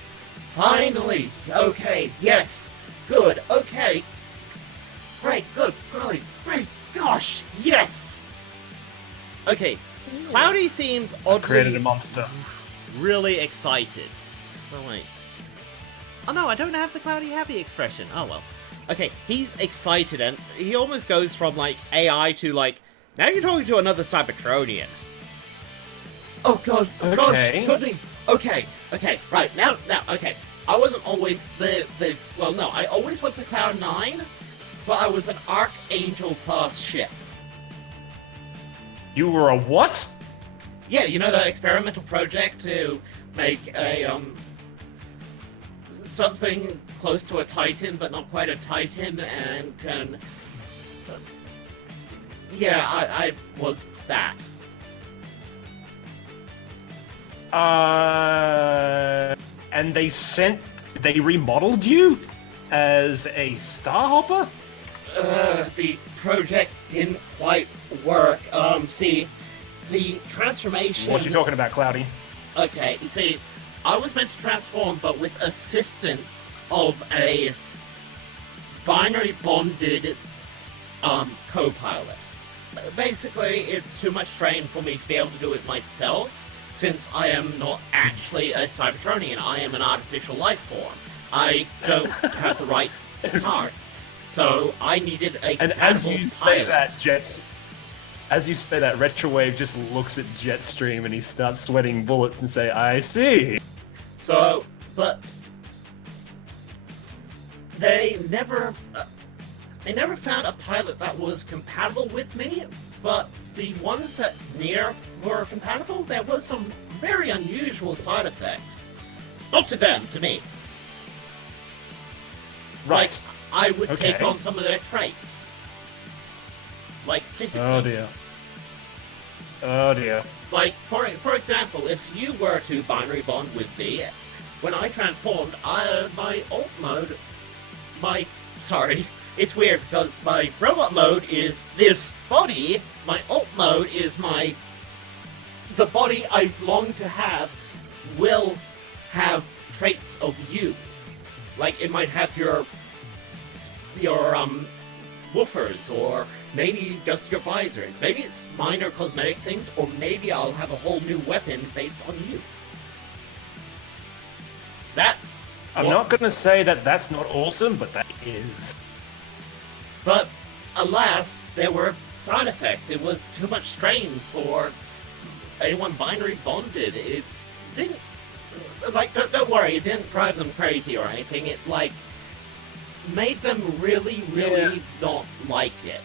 Finally! Okay, yes! Good, okay! Great, good, golly, great, gosh, yes! Okay. Cloudy seems Created a oddly monster. really excited. Oh, wait. Oh, no, I don't have the Cloudy happy expression. Oh, well. Okay, he's excited, and he almost goes from, like, AI to, like, now you're talking to another Cybertronian. Oh god, Okay. gosh, goodly. Okay, right, now, okay. I wasn't always I always went to Cloud 9, but I was an Archangel class ship. You were a what? Yeah, you know the experimental project to make a, something close to a Titan, but not quite a Titan, and can... yeah, I was that. And they remodeled you as a Starhopper? The project didn't quite work. See, the transformation... What you talking about, Cloudy? Okay, see, I was meant to transform, but with assistance of a binary bonded, co-pilot. Basically, it's too much strain for me to be able to do it myself, since I am not actually a Cybertronian. I am an artificial life form. I don't have the right parts. So I needed a And as you say pilot. that, Retrowave just looks at JetStream and he starts sweating bullets and say, I see. So, but they never found a pilot that was compatible with me, but the ones that were compatible, there was some very unusual side effects. Not to them, to me. Right. I would Okay. take on some of their traits. Like, physically. Oh dear. Oh dear. Like, for example, if you were to binary bond with me, when I transformed, my alt mode, it's weird because my robot mode is this body, my alt mode is the body I long to have will have traits of you. Like, it might have your woofers, or maybe just your visors. Maybe it's minor cosmetic things, or maybe I'll have a whole new weapon based on you. I'm not gonna say that that's not awesome, but that is. But, alas, there were side effects. It was too much strain for anyone binary bonded. It didn't... Like, don't worry, it didn't drive them crazy or anything. It, like, made them really not like it.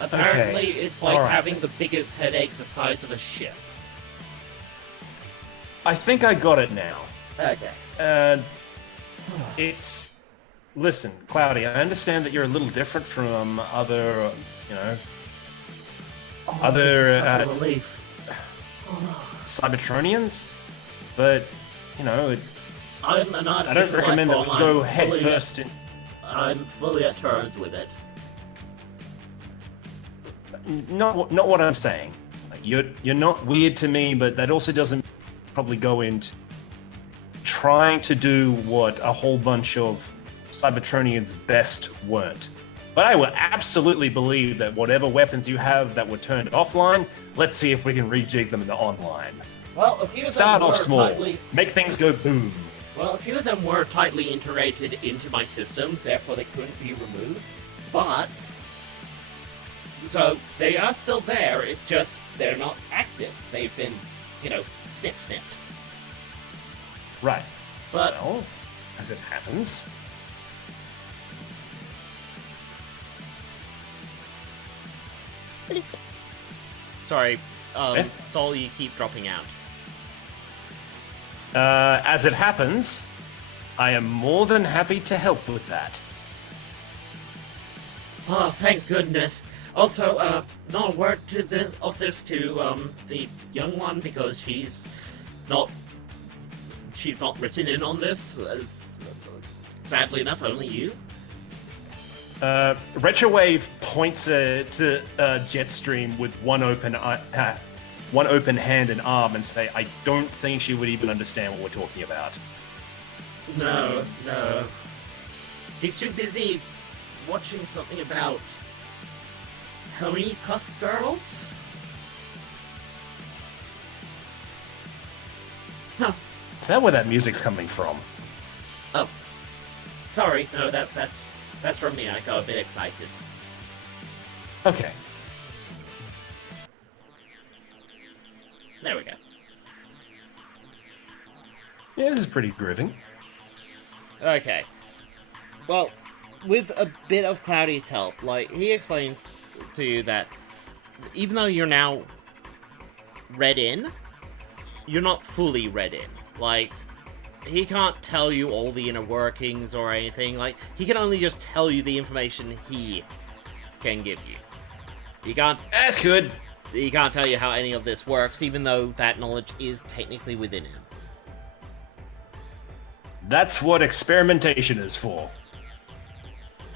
Apparently, it's like having the biggest headache the size of a ship. I think I got it now. Okay. It's... Listen, Cloudy, I understand that you're a little different from other, Relief. Cybertronians, but, I'm an I don't recommend that we go head first in... I'm fully at terms with it. Not what I'm saying. Like, you're not weird to me, but that also doesn't probably go into trying to do what a whole bunch of Cybertronians best weren't. But I will absolutely believe that whatever weapons you have that were turned offline, let's see if we can rejig them in the online. Well, a few of them Start were off small. slightly... Make things go boom. Well, a few of them were tightly integrated into my systems, therefore they couldn't be removed. But, so they are still there, it's just they're not active. They've been, snipped. Right. But, well, as it happens... Sorry, Eh? Sol, you keep dropping out. As it happens, I am more than happy to help with that. oh, thank goodness. Also, not a word of this to the young one, because she's not written in on this. Sadly enough, only you. Retrowave points to JetStream with one open hand and arm and say, I don't think she would even understand what we're talking about. No. She's too busy watching something about Honey Puff Girls? Huh. Is that where that music's coming from? Oh. Sorry, no, that's from me. I got a bit excited. Okay. There we go. Yeah, this is pretty grooving. Okay. Well, with a bit of Cloudy's help, he explains to you that even though you're now read in, you're not fully read in. He can't tell you all the inner workings or anything. He can only just tell you the information he can give you. He can't... That's good. He can't tell you how any of this works, even though that knowledge is technically within him. That's what experimentation is for.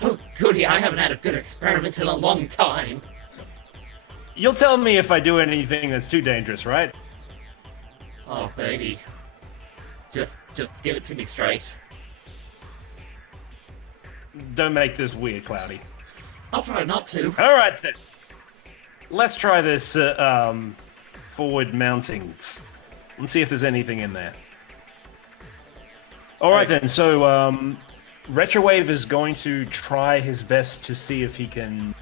Oh, goody, I haven't had a good experiment in a long time. You'll tell me if I do anything that's too dangerous, right? Oh, baby. Just give it to me straight. Don't make this weird, Cloudy. I'll try not to. Alright then. Let's try this forward mountings. Let's see if there's anything in there. Alright then, so Retrowave is going to try his best to see if he can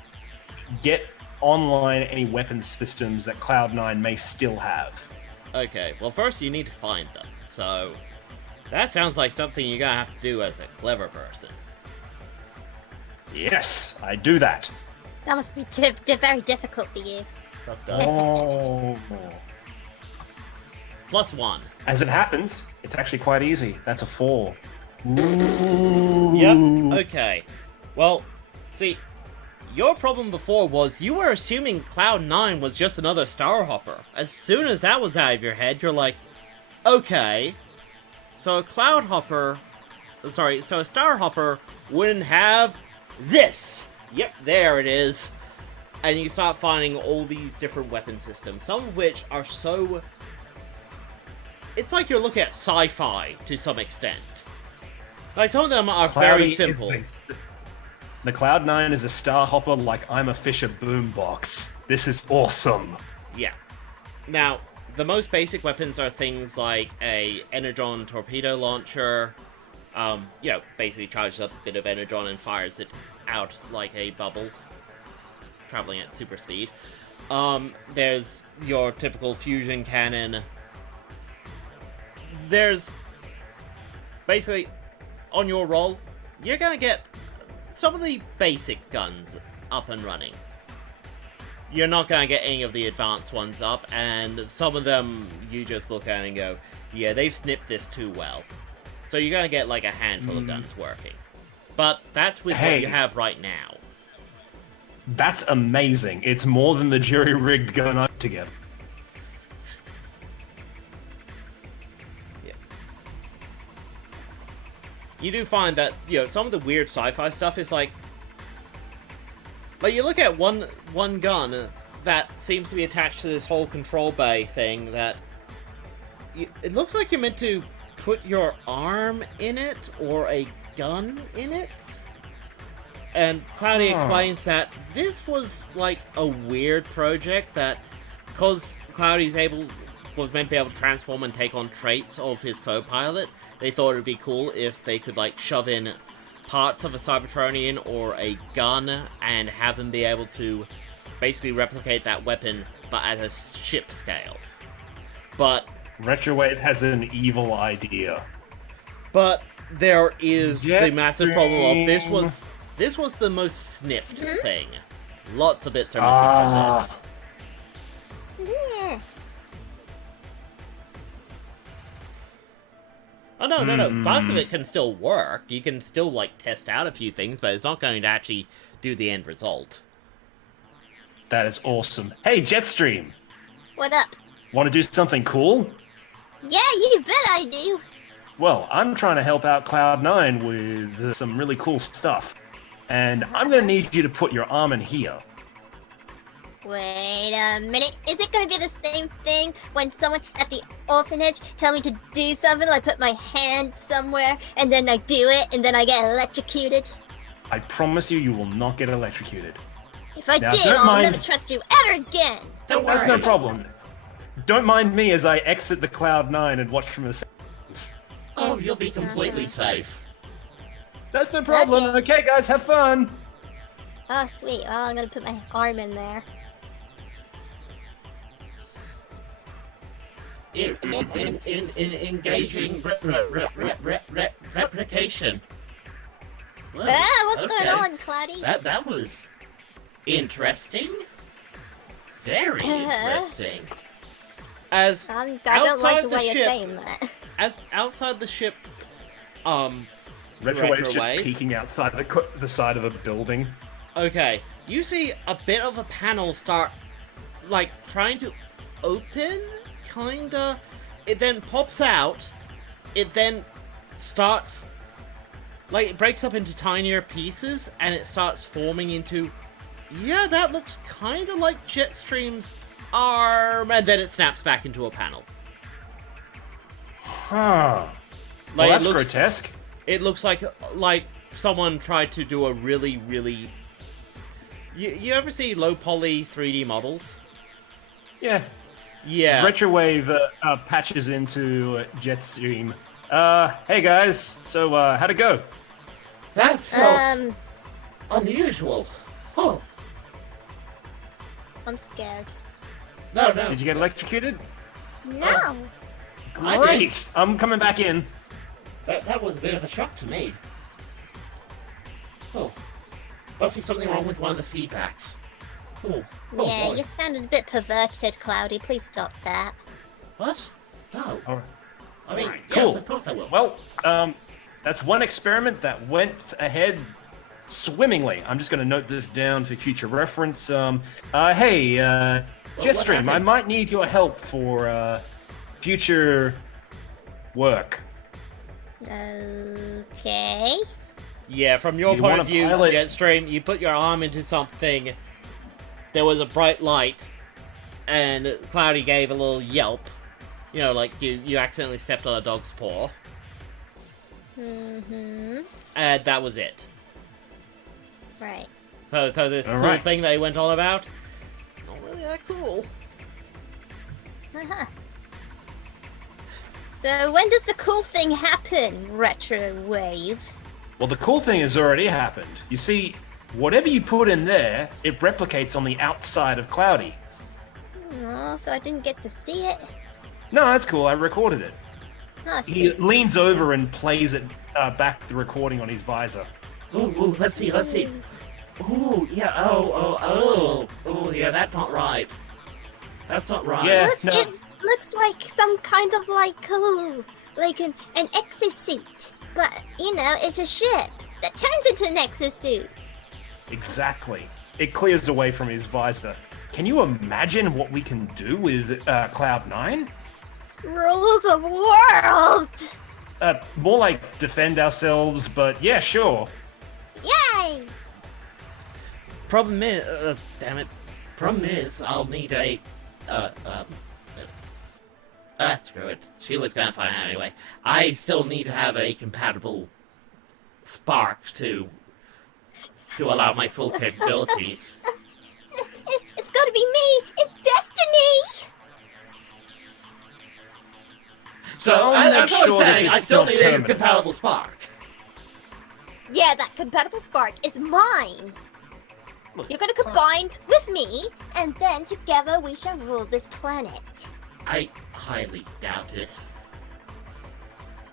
get online any weapon systems that Cloud9 may still have. Okay, well first you need to find them, so... That sounds like something you're gonna have to do as a clever person. Yes, I do that. That must be very difficult for you. That does. Oh. +1. As it happens, it's actually quite easy. That's a 4. Ooh. Yep, okay. Well, see, your problem before was you were assuming Cloud9 was just another Star Hopper. As soon as that was out of your head, you're like, okay, so so a Star Hopper wouldn't have this. Yep, there it is. And you start finding all these different weapon systems, some of which are so... It's like you're looking at sci-fi to some extent. Some of them are very simple. The Cloud9 is a Star Hopper like I'm a Fisher boombox. This is awesome. Yeah. Now, the most basic weapons are things like a Energon torpedo launcher. Basically charges up a bit of Energon and fires it out like a bubble, traveling at super speed. There's your typical fusion cannon. There's basically, on your roll, you're gonna get some of the basic guns up and running. You're not gonna get any of the advanced ones up, and some of them you just look at and go, yeah, they've snipped this too well. So you're gonna get like a handful of guns working. But that's with what you have right now. That's amazing. It's more than the jury-rigged going on together. You do find that, some of the weird sci-fi stuff is like you look at one gun that seems to be attached to this whole control bay thing that it looks like you're meant to put your arm in it or a gun in it. And Cloudy explains that this was like a weird project that, because Cloudy's able was meant to be able to transform and take on traits of his co-pilot, they thought it would be cool if they could, like, shove in parts of a Cybertronian or a gun and have him be able to basically replicate that weapon, but at a ship scale. But Retrowave has an evil idea. But there is the massive problem of JetStream. this was the most snipped thing. Lots of bits are missing from this. Yeah. Oh no. Parts of it can still work. You can still, like, test out a few things, but it's not going to actually do the end result. That is awesome. Hey, JetStream! What up? Want to do something cool? Yeah, you bet I do. Well, I'm trying to help out Cloud9 with some really cool stuff. And I'm going to need you to put your arm in here. Wait a minute. Is it gonna be the same thing when someone at the orphanage tell me to do something, like put my hand somewhere, and then I do it, and then I get electrocuted? I promise you, you will not get electrocuted. If I Now, do, don't I'll mind- never trust you ever again. Don't That's worry. no problem. Don't mind me as I exit the Cloud9 and watch from the sides. Oh, you'll be completely safe. That's no problem. Okay, guys, have fun. Oh, sweet. Well, I'm gonna put my arm in there. In engaging replication. Well, What's going okay. on, Cloudy? That was interesting. Very interesting. As I don't like outside the the way you're ship- saying that. as outside the ship, Retrowave's just Retrowave? peeking outside the side of a building. okay, you see a bit of a panel start, like, trying to open, kinda. It then pops out. It then starts, like, it breaks up into tinier pieces, and it starts forming into, yeah, that looks kinda like JetStream's arm, and then it snaps back into a panel. Huh. Like, Well, that's it looks, grotesque. It looks like someone tried to do a really, really... You ever see low poly 3D models? Yeah. Yeah. Retrowave patches into JetStream. Hey guys, so how'd it go? That felt unusual. Oh, I'm scared. no. Did you get electrocuted? No. I Great! I'm coming back in. That was a bit of a shock to me. Oh, must be something wrong with one of the feedbacks. Oh, Yeah, boy. you sounded a bit perverted, Cloudy. Please stop that. What? No. All right. I mean, Cool. yes, of course I will. Well, that's one experiment that went ahead swimmingly. I'm just going to note this down for future reference. Hey, JetStream, I happened? might need your help for future work. Okay. Yeah, from your You point wanna of view, pilot- Jetstream, you put your arm into something, there was a bright light, and Cloudy gave a little yelp. You know, like you accidentally stepped on a dog's paw. Mm-hmm. And that was it. Right. So this cool Alright. thing that he went on about, not really that cool. Uh-huh. So when does the cool thing happen, Retrowave? Well, the cool thing has already happened. You see, whatever you put in there, it replicates on the outside of Cloudy. Oh, so I didn't get to see it. No, that's cool. I recorded it. Oh, He sweet. leans over and plays it back the recording on his visor. Ooh, let's see. Ooh, yeah, oh, yeah, that's not right. That's not right. Yeah. Look, no. it looks like some kind of like an exosuit. But, you know, it's a ship that turns into an exosuit. Exactly. It clears away from his visor. Can you imagine what we can do with Cloud9? Rule the world! More like defend ourselves, but yeah, sure. Yay! Problem is, damn it. Problem is, I'll need a, screw it. She was gonna find out anyway. I still need to have a compatible spark to allow my full capabilities. It's gotta be me! It's Destiny! So, I'll make I'm sure that saying, I it's still not need a permanent. compatible spark. Yeah, that compatible spark is mine. Look, You're gonna combine with me, and then together we shall rule this planet. I highly doubt it.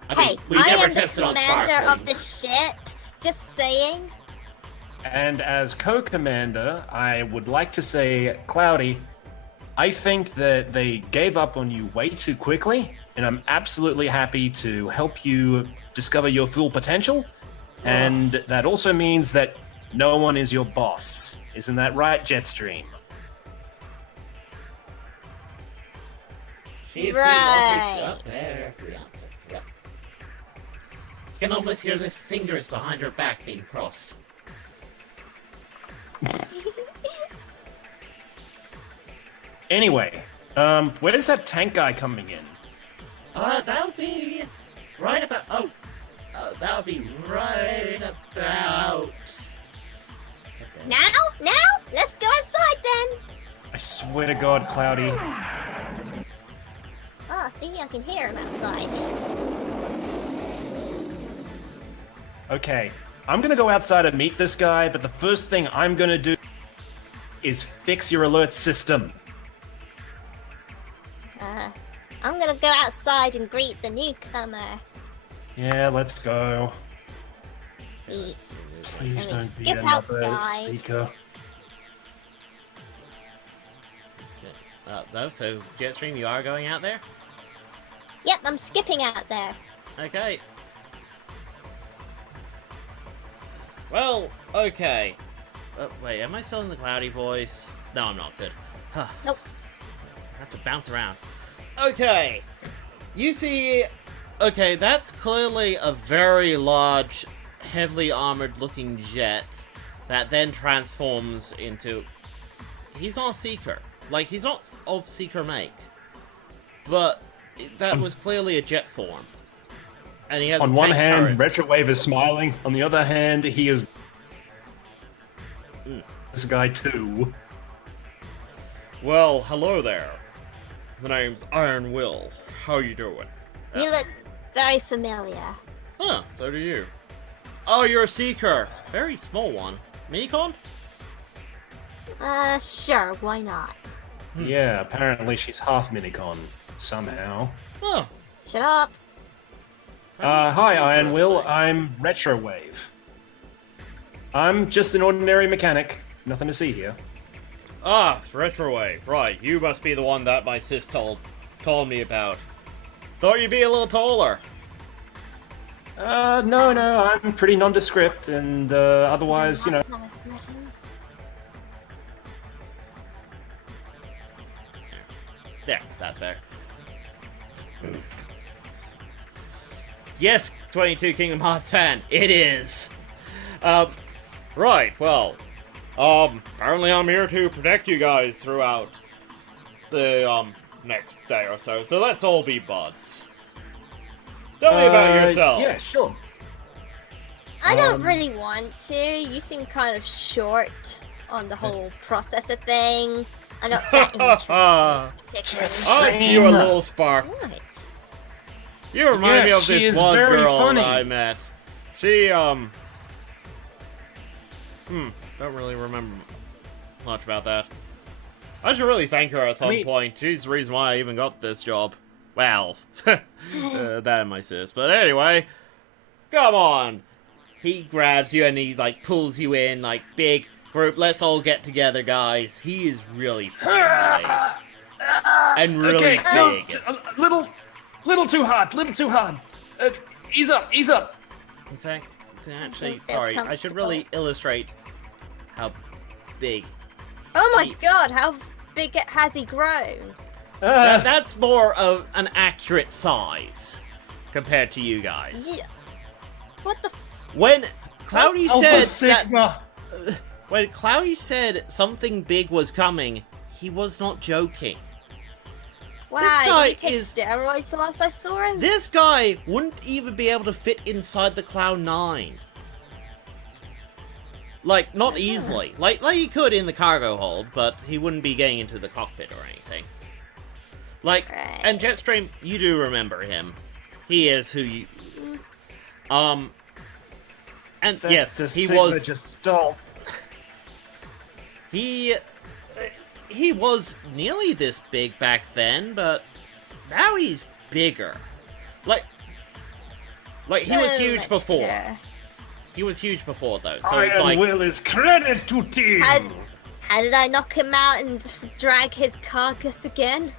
I Hey, mean, we I never am the tested on commander of the sparklings. ship. Just saying. And as co-commander, I would like to say, Cloudy, I think that they gave up on you way too quickly, and I'm absolutely happy to help you discover your full potential. And that also means that no one is your boss. Isn't that right, JetStream? She's Right. Oh, there's the answer. Yep. You can almost hear the fingers behind her back being crossed. Anyway, where's that tank guy coming in? That would be right about. That would be right about. Now? Let's go outside then. I swear to God, Cloudy. Oh, see, I can hear him outside. Okay, I'm gonna go outside and meet this guy, but the first thing I'm gonna do is fix your alert system. I'm gonna go outside and greet the newcomer. Yeah, let's go. Eat. Please Let me don't be skip another outside. speaker. No, so JetStream, you are going out there? Yep, I'm skipping out there. Okay. Well, okay. Wait, am I still in the cloudy voice? No, I'm not. Good. Nope. I have to bounce around. Okay. You see... Okay, that's clearly a very large, heavily armored looking jet that then transforms into... He's not a Seeker. Like, he's not of Seeker make. But that was clearly a jet form. And he has On a one tank hand, turret. Retrowave is smiling. On the other hand, he is... This guy too. Well, hello there. My name's Iron Will. How you doing? You look very familiar. Huh, so do you. Oh, you're a Seeker. Very small one. Minicon? Sure, why not? Yeah, apparently she's half Minicon. Somehow. Oh. Shut up. Hi, Iron Will. I'm Retrowave. I'm just an ordinary mechanic. Nothing to see here. Ah, Retrowave. Right, you must be the one that my sis told me about. Thought you'd be a little taller. No, I'm pretty nondescript, and, otherwise, you know... There, that's fair. Yes, 22 Kingdom Hearts fan, it is! Right, well, apparently I'm here to protect you guys throughout the, next day or so, so let's all be buds. Tell me about yourselves. Yeah, sure. I don't really want to. You seem kind of short on the whole processor thing. I'm not that interested, particularly. I'll give you a little spark. What? You remind me Yes, of she this is one very girl funny. that I met. She, don't really remember much about that. I should really thank her at some point. She's the reason why I even got this job. Well, that and my sis. But anyway, come on. He grabs you and he, like, pulls you in, like, big group. Let's all get together, guys. He is really friendly. And really big. Little too hard, ease up. In fact, actually, sorry, I should really illustrate how big. Oh my god, how big has he grown? That's more of an accurate size compared to you guys. Yeah. What the When Cloudy Alpha said Sigma. when Cloudy said something big was coming, he was not joking. Wow, This guy did he take is- steroids the last I saw him? This guy wouldn't even be able to fit inside the Cloud 9. Like, not easily. Like he could in the cargo hold, but he wouldn't be getting into the cockpit or anything. Like, Right. and JetStream, you do remember him. He is who you... And yes, he was... just stalled. He was nearly this big back then, but now he's bigger. Like he was huge much before. bigger. He was huge before, though. So it's like, Iron Will is credit to team. How did I knock him out and drag his carcass again?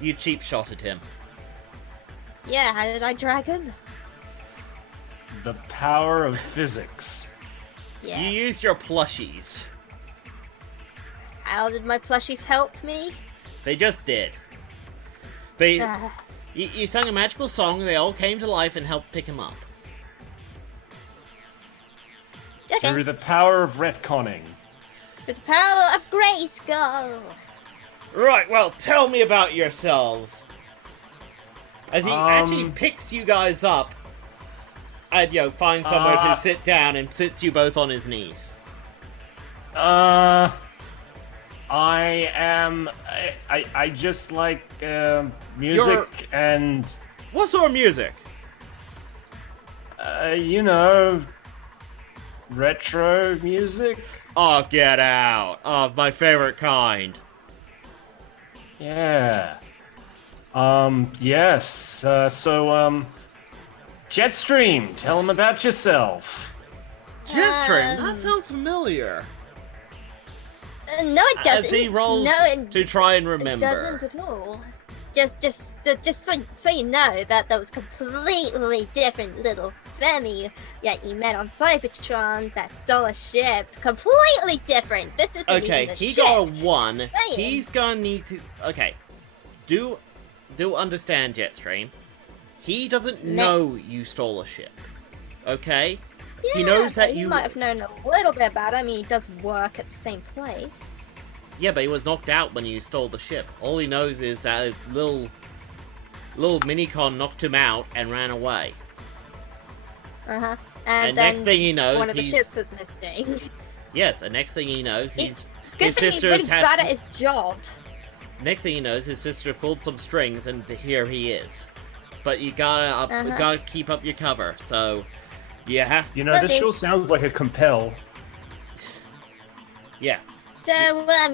you cheap shotted him. Yeah, how did I drag him? The power of physics. Yeah. You used your plushies. How did my plushies help me? They just did. They Ugh. you sang a magical song. They all came to life and helped pick him up. Okay. Through the power of retconning. With the power of Grayskull. Right. Well, tell me about yourselves. As he actually picks you guys up and, finds somewhere to sit down and sits you both on his knees. I just like music and What sort of music? retro music. Oh, get out. Oh, my favorite kind. Yeah. Yes. So JetStream, tell them about yourself. JetStream, that sounds familiar. No, it doesn't. As he rolls no, it, to try and it remember. doesn't at all. Just so you know that was completely different little Femi that you met on Cybertron that stole a ship. Completely different. This isn't Okay, even a he ship. got a 1. Saying. He's gonna need to... Okay. Do understand, Jetstream. He doesn't know you stole a ship. Okay? Yeah, he knows that he you... might have known a little bit about it. I mean, he does work at the same place. Yeah, but he was knocked out when you stole the ship. All he knows is that a little minicon knocked him out and ran away. Uh-huh. And then next thing he knows, one of the he's... ships was missing. Yes, and next thing he knows, It's his good thing he's really sister's had... bad at his job. Next thing he knows, his sister pulled some strings, and here he is. But you gotta keep up your cover, so you have. You know, this sure sounds like a compel. Yeah. So I'm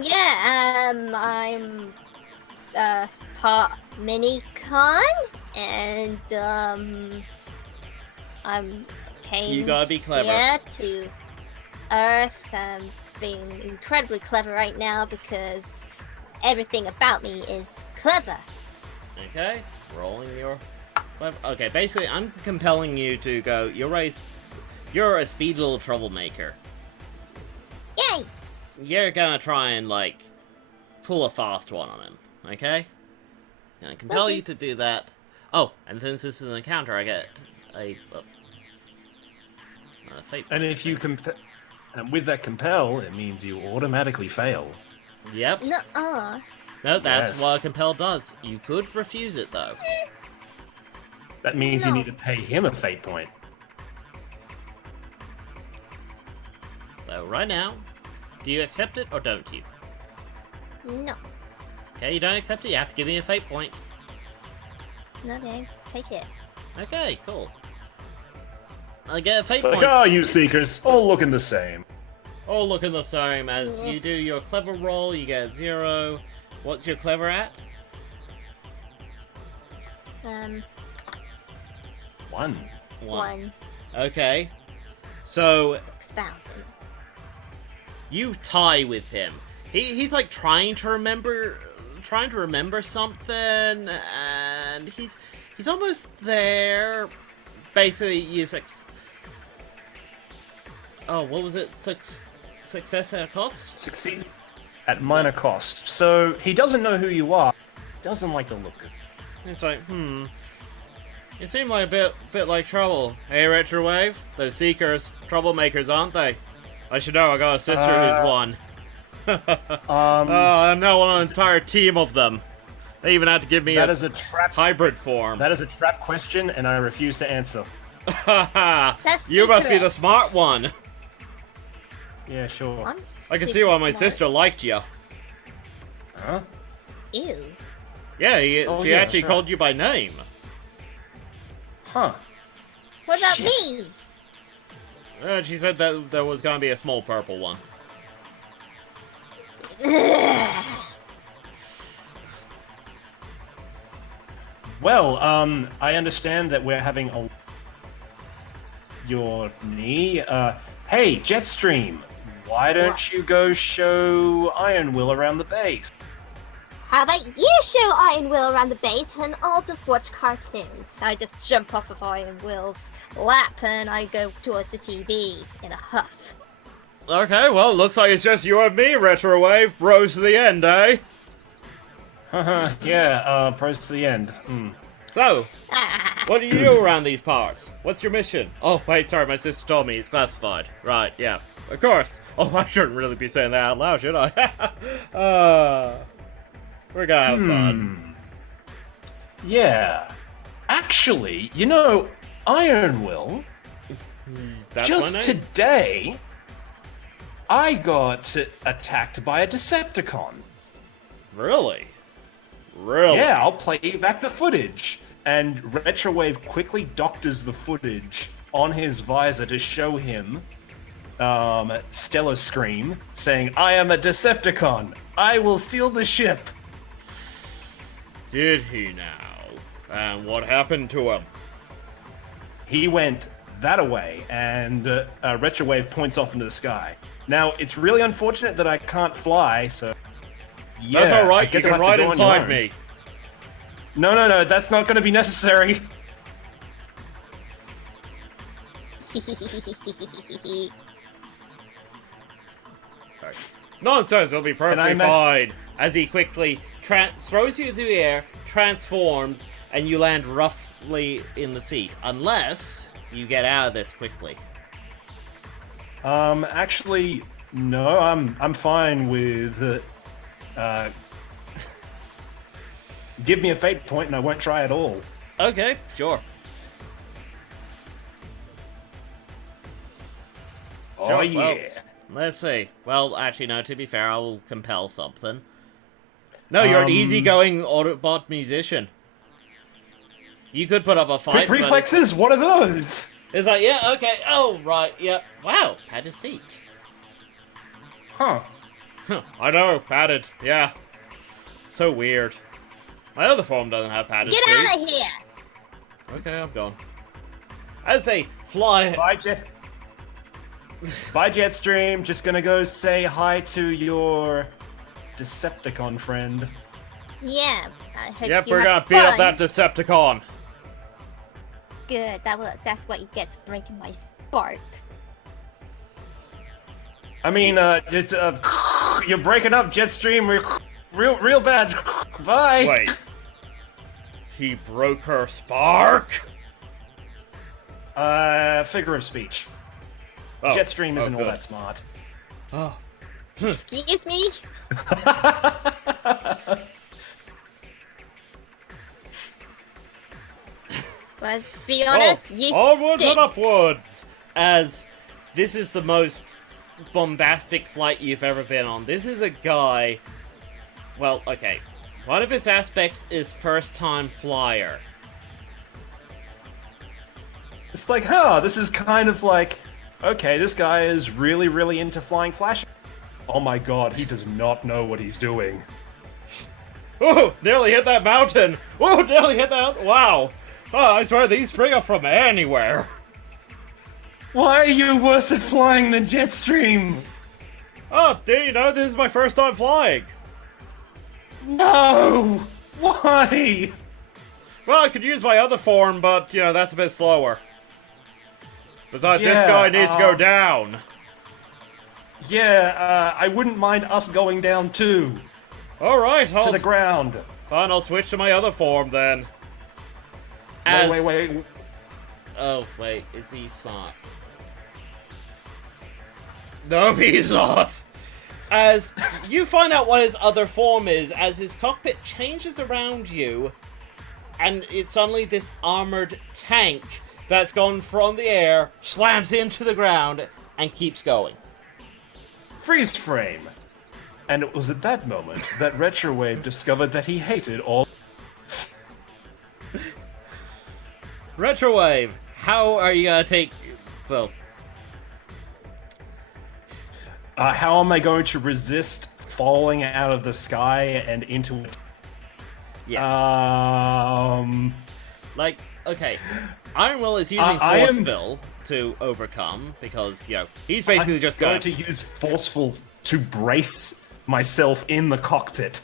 part minicon, and came You gotta be clever. here to Earth. I'm being incredibly clever right now because everything about me is clever. Okay. Rolling your. Okay, basically, I'm compelling you to go. You're a speedy little troublemaker. Yay! You're gonna try and pull a fast one on him. Okay. I compel you to do that. Oh, and since this is an encounter, I get a fate. And if you and with that compel, it means you automatically fail. Yep. Nuh-uh. No, that's Yes. what a compel does. You could refuse it though. That means you No. need to pay him a fate point. So right now, do you accept it or don't you? No. Okay, you don't accept it. You have to give me a fate point. Okay, take it. Okay, cool. I get a fate It's like, point. oh, you seekers, all looking the same. Oh, looking the same. As you do your clever roll, you get 0. What's your clever at? 1. 1. Okay. So 6,000. you tie with him. He's trying to remember something, and he's almost there. Basically, you what was it? Success at a cost? Succeed at minor cost. So he doesn't know who you are. Doesn't like the look of you. It's It seemed like a bit like trouble. Hey, Retrowave? Those seekers, troublemakers, aren't they? I should know. I got a sister who's one. I'm now on an entire team of them. They even had to give me That is a trap. hybrid form. That is a trap question, and I refuse to answer. That's You must be the secret. smart one. Yeah, sure. I'm I can see super why my smart. sister liked you. Huh? Ew. Yeah, she yeah, actually sure. called you by name. Huh. What about Shit. me? She said that there was gonna be a small purple one. Well, I understand that we're having a... Your knee? Hey, JetStream, why don't What? you go show Iron Will around the base? How about you show Iron Will around the base and I'll just watch cartoons? I just jump off of Iron Will's lap and I go towards the TV in a huff. Okay, well, looks like it's just you and me, Retrowave. Bros to the end, eh? Haha, yeah, pros to the end. So, what do you do around these parts? What's your mission? Oh, wait, sorry, my sister told me it's classified. Right, yeah, of course. Oh, I shouldn't really be saying that out loud, should I? We're gonna have fun. Yeah. Actually, you know, Iron Will, That's just my name? today, I got attacked by a Decepticon. Really? Really? Yeah, I'll play you back the footage. And Retrowave quickly doctors the footage on his visor to show him Stellar Scream saying, "I am a Decepticon. I will steal the ship." Did he now? And what happened to him? He went that away, and Retrowave points off into the sky. Now, it's really unfortunate that I can't fly, so... Yeah, That's alright, I you guess can I'll have ride to go on your inside own. me. No, that's not going to be necessary. Nonsense, we'll be perfectly And I fine. As he quickly throws you into the air, transforms, and you land roughly in the seat. Unless you get out of this quickly. Actually, no, I'm fine with... give me a fate point and I won't try at all. Okay, sure. Oh, Sure, yeah. well, let's see. Well, actually, no, to be fair, I will compel something. No, you're an easygoing Autobot musician. You could put up a fight. but Reflexes? What are those? It's like, yeah, okay, oh, right, yep. Wow, padded seats. Huh. I know, padded, yeah. So weird. My other form doesn't have padded Get seats. out of here! Okay, I'm gone. I'd say fly. Bye, JetStream. Just gonna go say hi to your Decepticon friend. Yeah, I hope Yep, you we're have gonna beat up fun. that Decepticon. Good, that's what you get for breaking my spark. I mean, you're breaking up, JetStream. Real bad. Bye. Wait. He broke her spark? Figure of speech. Oh, JetStream isn't all good. that smart. Oh. Excuse me? But be honest, you onwards stink. and upwards! As this is the most bombastic flight you've ever been on. This is a guy... Well, okay. One of his aspects is first-time flyer. It's like, this is kind of like, okay, this guy is really into flying flash. Oh my god, he does not know what he's doing. Oh, nearly hit that mountain! Oh, nearly hit that... Wow! Oh, I swear these spring up from anywhere. Why are you worse at flying than JetStream? Oh, do you know this is my first time flying? No! Why? Well, I could use my other form, but, you know, that's a bit slower. Besides, this Yeah, guy needs to go down. Yeah, I wouldn't mind us going down too. Alright, To the ground. fine, I'll switch to my other form then. Wait. Oh, wait, is he smart? No, he's not! As you find out what his other form is, as his cockpit changes around you, and it's suddenly this armored tank that's gone from the air, slams into the ground, and keeps going. Freeze frame. And it was at that moment that Retrowave discovered that he hated all Retrowave, how are you gonna take... Well, how am I going to resist falling out of the sky and into it? yeah. Like, okay. Iron Will is using Forceful to overcome, because, you know, he's basically just going to use Forceful to brace myself in the cockpit.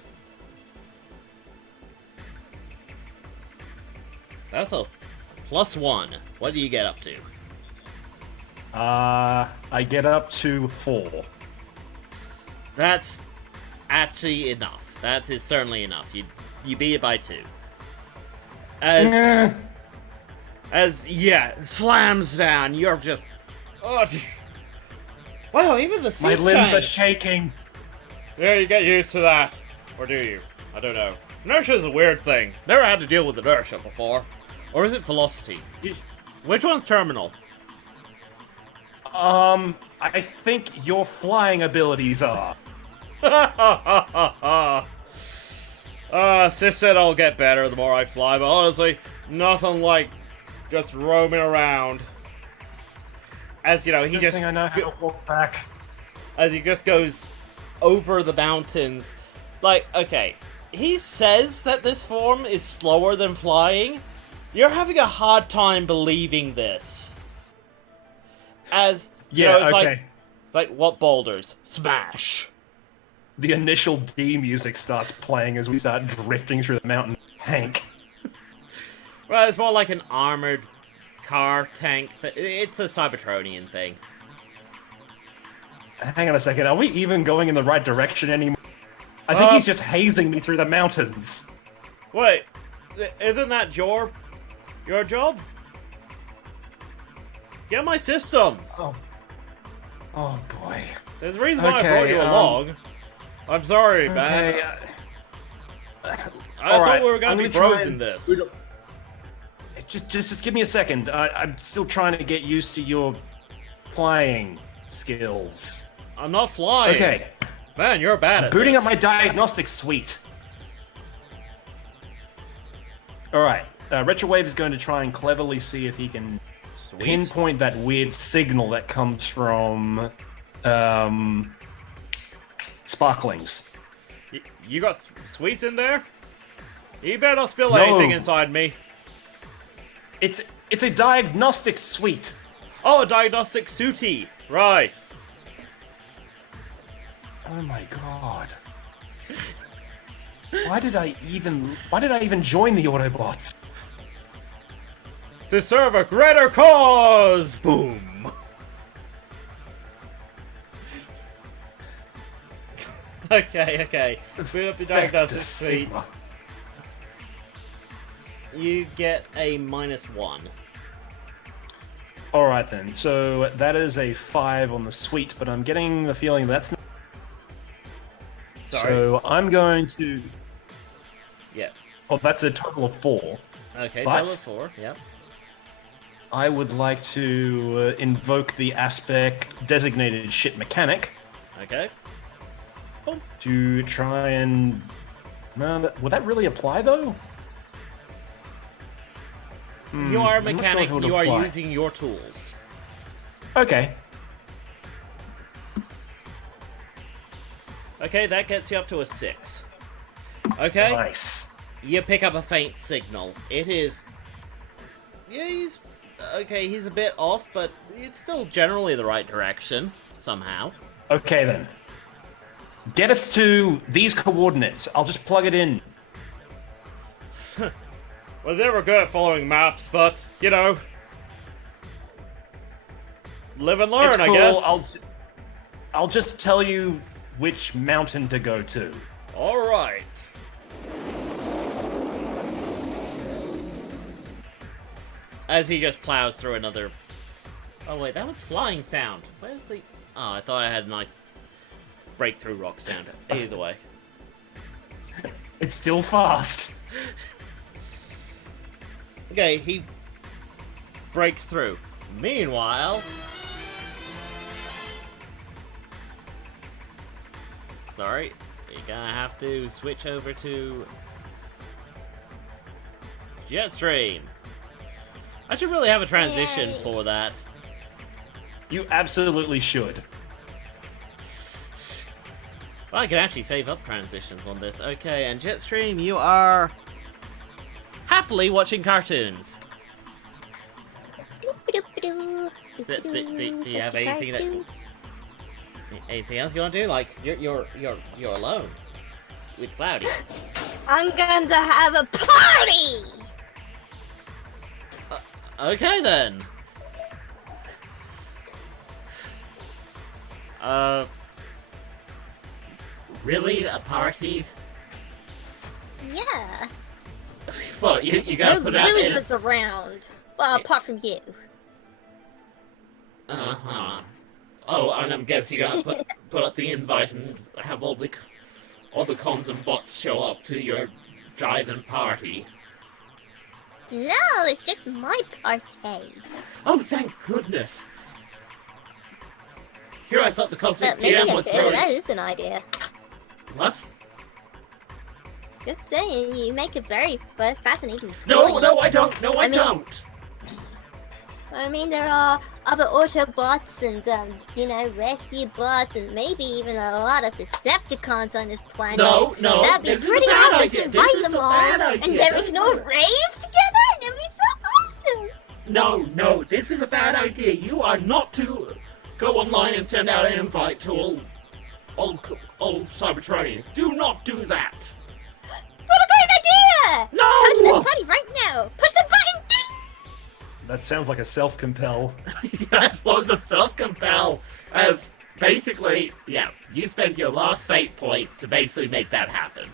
That's a +1. What do you get up to? I get up to 4. That's actually enough. That is certainly enough. You beat it by 2. As slams down, you're just... Oh, wow, even the seat My limbs changed. are shaking. Yeah, you get used to that. Or do you? I don't know. Inertia is a weird thing. Never had to deal with inertia before. Or is it velocity? Which one's terminal? I think your flying abilities are. Sis said I'll get better the more I fly, but honestly, nothing like just roaming around. As you know, he just I know how to walk back. as he just goes over the mountains. Like, okay, he says that this form is slower than flying. You're having a hard time believing this. As you know, it's like what boulders? Smash. The initial D music starts playing as we start drifting through the mountain. Hank. Well, it's more like an armored car tank. It's a Cybertronian thing. Hang on a second, are we even going in the right direction anymore? I think he's just hazing me through the mountains. Wait, isn't that your job? Get my systems. Oh boy. There's a reason why I brought you along. I'm sorry, Okay, man. I alright, thought we were gonna be I'm gonna bros try in and- this. Just give me a second. I'm still trying to get used to your flying skills. I'm not flying. Okay, Man, you're bad at booting this. up my diagnostic suite. Alright, Retrowave is going to try and cleverly see if he can pinpoint that weird signal that comes from sparklings. You got sweets in there? You better not spill No. anything inside me. It's a diagnostic suite. Oh, a diagnostic suitie. Right. Oh my god. Why did I even join the Autobots? To serve a greater cause! Boom! Okay. Boot up the diagnostic Vector suite. Sigma. You get a -1. Alright then, so that is a 5 on the suite, but I'm getting the feeling that's not... Sorry. So I'm going to... Yeah. Oh, that's a total of 4. Okay, But- total of 4. Yep. I would like to invoke the aspect designated shit mechanic Okay. to try and... No, would that really apply though? You are a I'm not sure mechanic. if it would You are apply. using your tools. Okay. Okay, that gets you up to a 6. Okay, Nice. you pick up a faint signal. It is... Yeah, he's... Okay, he's a bit off, but it's still generally the right direction, somehow. Okay then. Get us to these coordinates. I'll just plug it in. Well, they were good at following maps, but, you know... Live and learn, It's cool. I guess. I'll just tell you which mountain to go to. Alright. As he just plows through another... Oh wait, that was flying sound. Where's the... Oh, I thought I had a nice breakthrough rock sound. Either way. It's still fast. Okay, he breaks through. Meanwhile... Sorry, you're gonna have to switch over to... JetStream. I should really have a transition Yay. for that. You absolutely should. Well, I can actually save up transitions on this. Okay, and JetStream, you are happily watching cartoons. Do you have anything else you want to do? Like you're alone with Cloudy. I'm going to have a party! Okay then. Really? A party? Yeah. Well, you gotta No put out in... losers around. Well, apart from you. Uh-huh. Oh, and I'm guessing you gotta put up the invite and have all the cons and bots show up to your drive-in party. No, it's just my party. Oh, thank goodness. Here I thought the Cosmic But maybe TM a was bit, throwing... that is an idea. What? Just saying, you make a very fascinating No, point. no, I don't. No, I I mean- don't. I mean, there are other Autobots and, rescue bots and maybe even a lot of Decepticons on this planet. No, That'd be this is a pretty bad awesome idea. to This invite is them a all. bad And idea. then we can all rave together and it'd be so awesome. No, this is a bad idea. You are not to go online and send out an invite to all Cybertronians. Do not do that. What a great idea! No! Touch this party right now! Push the button! Ding! That sounds like a self-compel. That was a self-compel, as basically, yeah, you spent your last fate point to basically make that happen.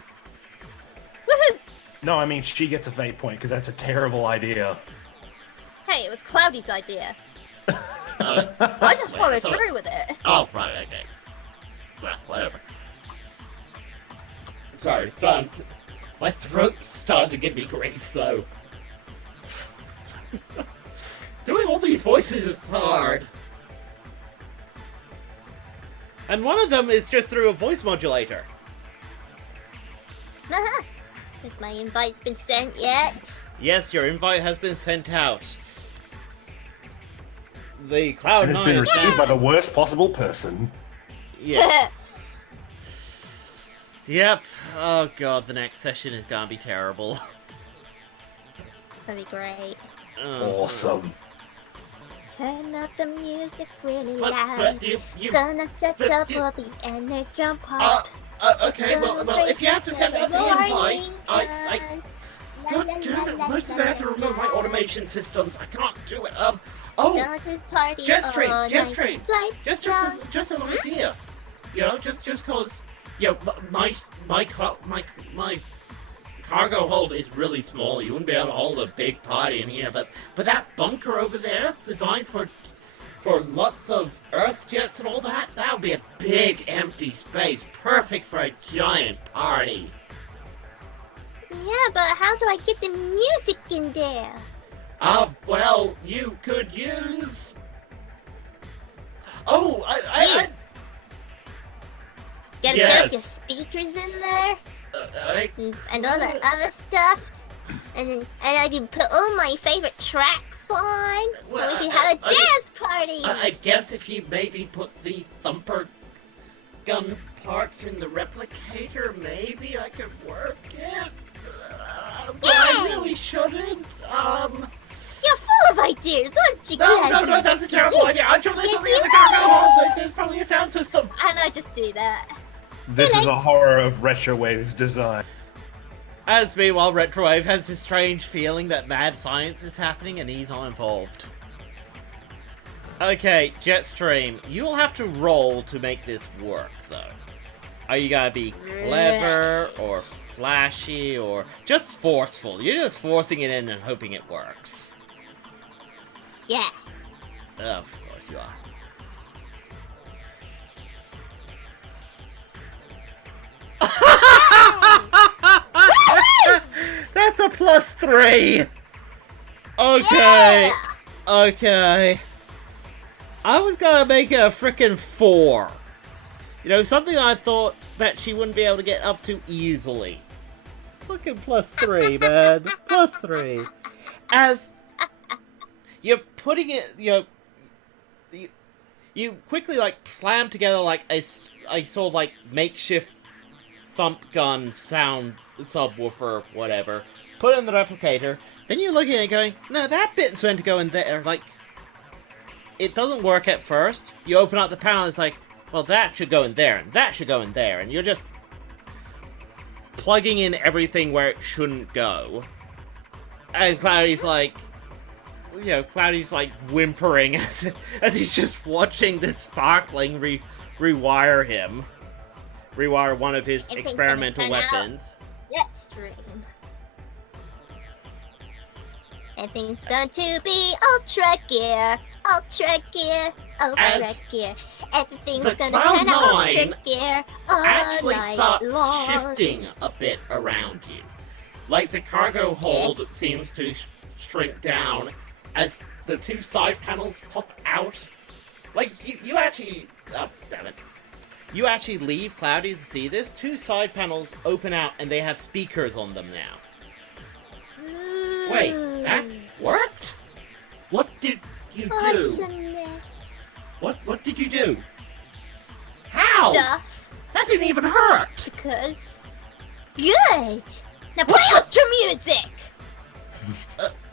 Woohoo! No, I mean, she gets a fate point, because that's a terrible idea. Hey, it was Cloudy's idea. Uh, I just wait, followed thought- through with it. Oh, right, okay. Well, whatever. Sorry, my throat's starting to give me grief, so... Doing all these voices is hard. And one of them is just through a voice modulator. Has my invite's been sent yet? Yes, your invite has been sent out. The Cloud9 And it's been is received by the worst possible person. Yeah. Yep. Oh god, the next session is gonna be terrible. It's gonna be great. Awesome. Turn up the music really But loud. you Gonna set but up you- for the energon pop. okay, well, if you have to send out the invite, God damn it, why did I have to remove my automation systems? I can't do it. Party JetStream, all JetStream. night. Just an idea. You know, just cause, you know, my cargo hold is really small. You wouldn't be able to hold a big party in here, but that bunker over there, designed for lots of Earth jets and all that, that would be a big empty space, perfect for a giant party. Yeah, but how do I get the music in there? Well, you could use... Oh, I Gotta Yes. set up your speakers in there and all that other stuff. And I can put all my favorite tracks on. Well, so we can have a I- dance party. I guess if you maybe put the thumper gun parts in the replicator, maybe I could work it. But I Yay! really shouldn't. You're full of ideas, aren't you, No, Cloudy? that's a terrible idea. I'm sure there's something in the cargo hold. There's probably a sound system. And I just do that. This is a horror of Retrowave's design. As meanwhile, Retrowave has this strange feeling that mad science is happening and he's not involved. Okay, Jetstream, you will have to roll to make this work, though. Are you gonna be clever, or flashy, or just forceful? You're just forcing it in and hoping it works. Yeah. Of course you are. That's a +3! Okay. Yeah. Okay. I was gonna make it a frickin' 4. You know, something I thought that she wouldn't be able to get up to easily. Fucking +3, man. +3. As you're putting it, you quickly, like, slam together, like, a sort of, like, makeshift thump gun sound subwoofer, whatever. Put it in the replicator. Then you're looking at it going, no, that bit's meant to go in there. Like, it doesn't work at first. You open up the panel, it's like, well, that should go in there, and that should go in there. And you're just plugging in everything where it shouldn't go. And Cloudy's like, Cloudy's like whimpering as he's just watching this Sparkling rewire one of his experimental weapons. JetStream. Everything's going to be ultra gear. Everything's gonna turn out ultra gear all actually night starts long. shifting a bit around you. Like the cargo hold seems to shrink down as the two side panels pop out. Like, you actually... Oh, damn it. You actually leave Cloudy to see this. Two side panels open out and they have speakers on them now. Wait, that worked? What did you do? Awesomeness. What did you do? How? Stuff. That didn't even hurt! Because... Good! Now play ultra music!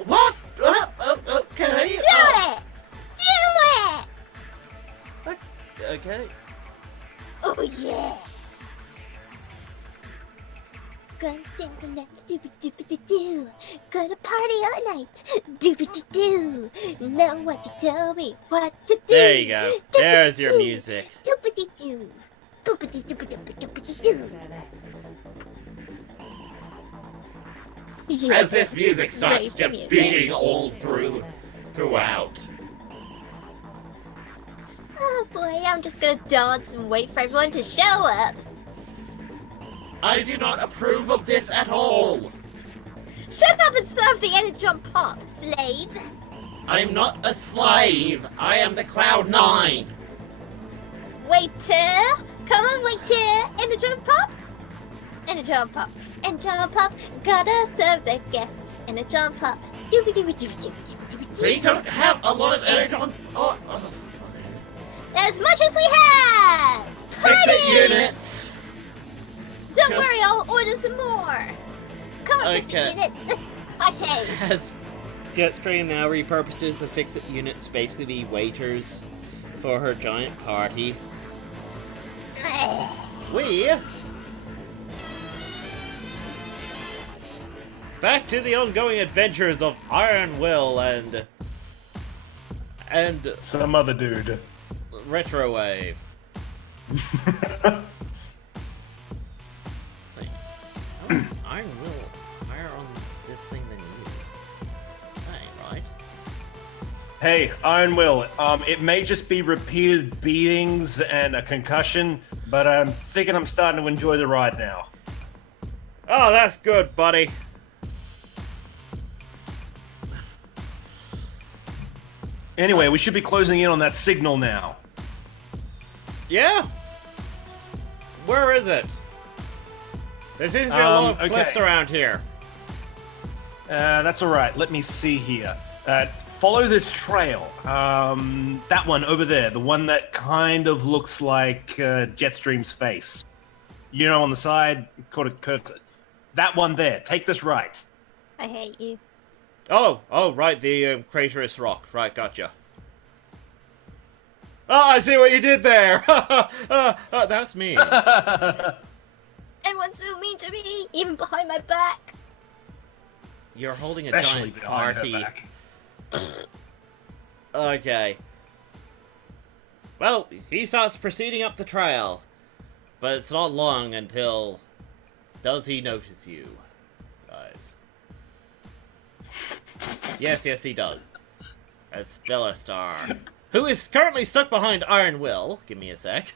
What? Okay. Do it! Do it! Okay. Oh yeah! Gonna dance all night, doobie-doobie-doo. Gonna party all night, doobie-doo-doo. Know what to tell me, what to do. There you go. There's your music. Doobie-doo. Boobie-doo-doobie-doo. As this music starts Great just music. beating all throughout. Oh boy, I'm just gonna dance and wait for everyone to show up. I do not approve of this at all. Shut up and serve the energon pop, slave. I'm not a slave. I am the Cloud9. Waiter! Come on, waiter! Energon pop! Energon pop! Energon pop! Gotta serve the guests! Energon pop! We don't have a lot of energon. As much as we have! Fix Party! it, units. Don't Just- worry, I'll order some more! Come on, fix Okay. it, units! Let's party! As JetStream now repurposes the fix-it units basically be waiters for her giant party. We... Back to the ongoing adventures of Iron Will and Some other dude. Retrowave. Wait, how is Iron Will higher on this thing than you? That ain't right. Hey, Iron Will, it may just be repeated beatings and a concussion, but I'm thinking I'm starting to enjoy the ride now. Oh, that's good, buddy. Anyway, we should be closing in on that signal now. Yeah? Where is it? There seems to be a lot of okay. cliffs around here. That's alright, let me see here. Follow this trail. That one over there, the one that kind of looks like Jetstream's face. You know, on the side, called a curve. That one there, take this right. I hate you. Oh, right, the craterous rock. Right, gotcha. Oh, I see what you did there! That's me. Everyone's so mean to me, even behind my back. You're holding a Especially giant behind her party. back. Okay. Well, he starts proceeding up the trail. But it's not long until... Does he notice you, guys? Yes, he does. That's Stellar Star. Who is currently stuck behind Iron Will. Give me a sec.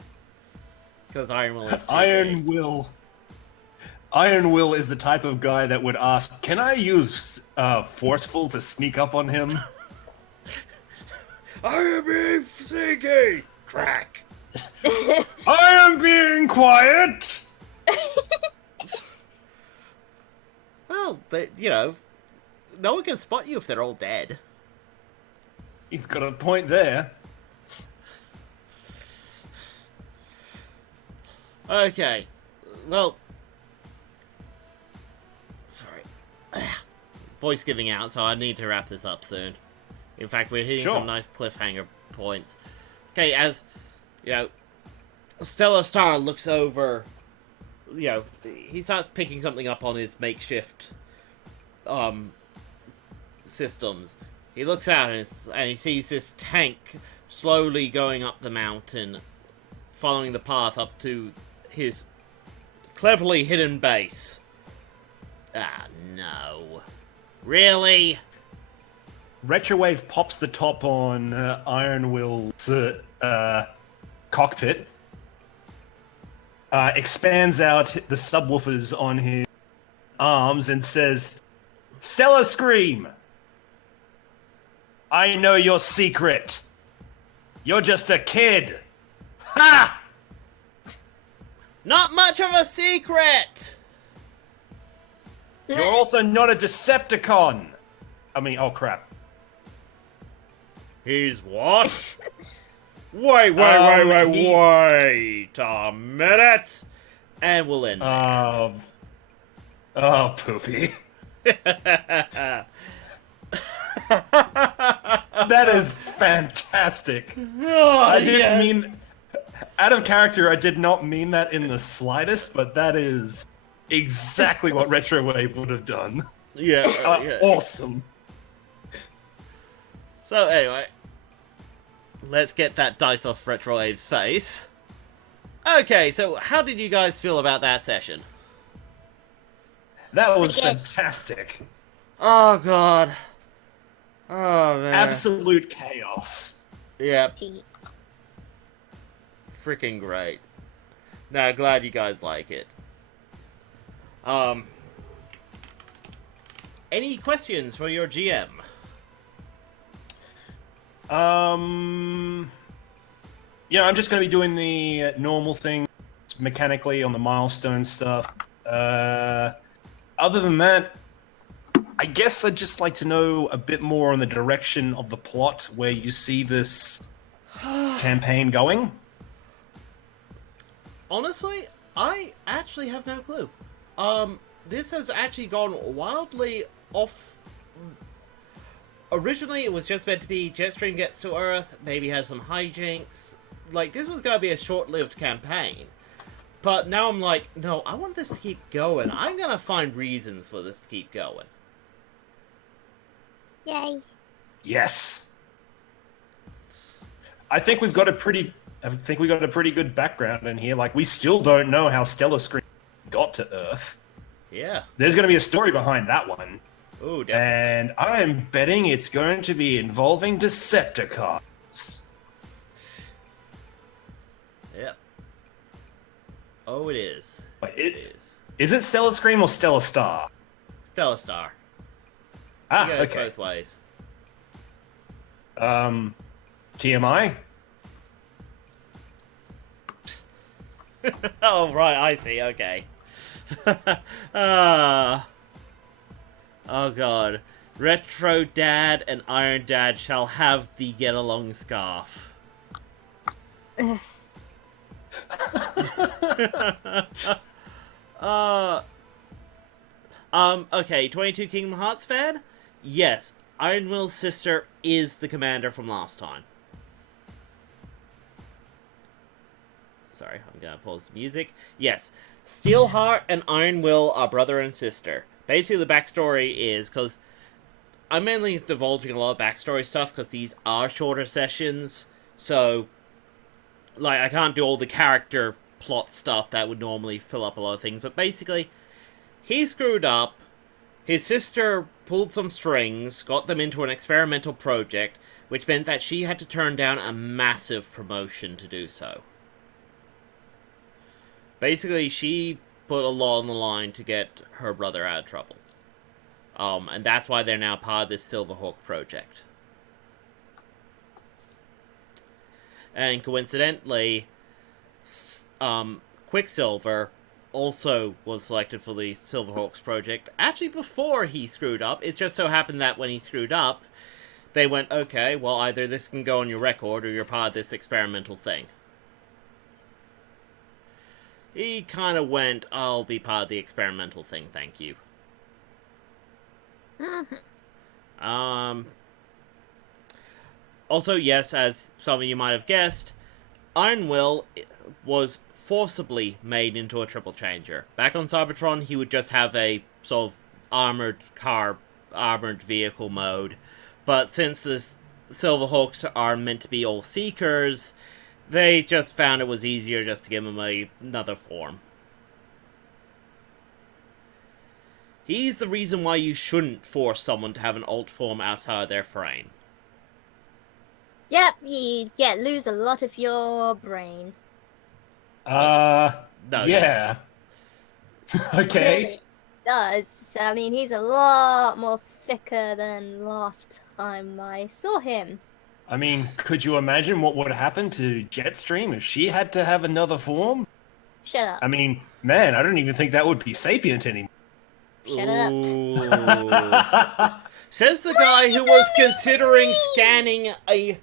Because Iron Will is too Iron big. Will. Iron Will is the type of guy that would ask, "Can I use forceful to sneak up on him?" I am being sneaky! Crack! I am being quiet. Well, but, you know, no one can spot you if they're all dead. He's got a point there. Okay. Well... Sorry. Voice giving out, so I need to wrap this up soon. In fact, we're hitting some nice cliffhanger points. Okay, as, you know, Stellar Star looks over, you know, he starts picking something up on his makeshift, systems. He looks out and he sees this tank slowly going up the mountain, following the path up to his cleverly hidden base. Ah, no. Really? Retrowave pops the top on Iron Will's cockpit, expands out the subwoofers on his arms, and says, "Stellar Scream! I know your secret. You're just a kid. Ha! Not much of a secret! You're also not a Decepticon. I mean, oh crap. He's what? Wait a minute! And we'll end there. Oh, poopy. That is fantastic. I didn't mean... Out of character, I did not mean that in the slightest, but that is exactly what Retrowave would have done. Yeah. Awesome. So anyway, let's get that dice off Retrowave's face. Okay, so how did you guys feel about that session? That was fantastic. Oh god. Oh man. Absolute chaos. Yep. Freaking great. No, glad you guys like it. Any questions for your GM? Yeah, I'm just going to be doing the normal thing mechanically on the milestone stuff. Other than that, I guess I'd just like to know a bit more on the direction of the plot, where you see this campaign going. Honestly, I actually have no clue. This has actually gone wildly off. Originally, it was just meant to be JetStream gets to Earth, maybe has some hijinks. Like, this was going to be a short-lived campaign. But now I'm like, no, I want this to keep going. I'm going to find reasons for this to keep going. Yay. Yes. I think we got a pretty good background in here. Like, we still don't know how Stellar Scream got to Earth. Yeah. There's going to be a story behind that one. Ooh, definitely. And I'm betting it's going to be involving Decepticons. Yep. Oh, it is. Wait, It is. Is it Stellar Scream or Stellar Star? Stellar Star. Ah, It goes okay. both ways. TMI? Oh, right, I see, okay. Oh god. Retro Dad and Iron Dad shall have the get-along scarf. Okay, 22 Kingdom Hearts fan? Yes, Iron Will's sister is the commander from last time. Sorry, I'm gonna pause the music. Yes, Steelheart and Iron Will are brother and sister. Basically, the backstory is, because I'm mainly divulging a lot of backstory stuff, because these are shorter sessions, so, like, I can't do all the character plot stuff that would normally fill up a lot of things, but basically, he screwed up, his sister pulled some strings, got them into an experimental project, which meant that she had to turn down a massive promotion to do so. Basically, she put a lot on the line to get her brother out of trouble. And that's why they're now part of this Silverhawk project. And coincidentally, Quicksilver also was selected for the Silverhawks project, actually before he screwed up. It just so happened that when he screwed up, they went, okay, well, either this can go on your record or you're part of this experimental thing. He kind of went, I'll be part of the experimental thing, thank you. Also, yes, as some of you might have guessed, Iron Will was forcibly made into a triple changer. Back on Cybertron, he would just have a sort of armored vehicle mode. But since the Silverhawks are meant to be all Seekers, they just found it was easier just to give him another form. He's the reason why you shouldn't force someone to have an alt form outside of their frame. Yep, you lose a lot of your brain. No, yeah. Okay. It does. I mean, he's a lot more thicker than last time I saw him. I mean, could you imagine what would happen to JetStream if she had to have another form? Shut up. I mean, man, I don't even think that would be sapient anymore. Shut up. Says the guy who was considering scanning a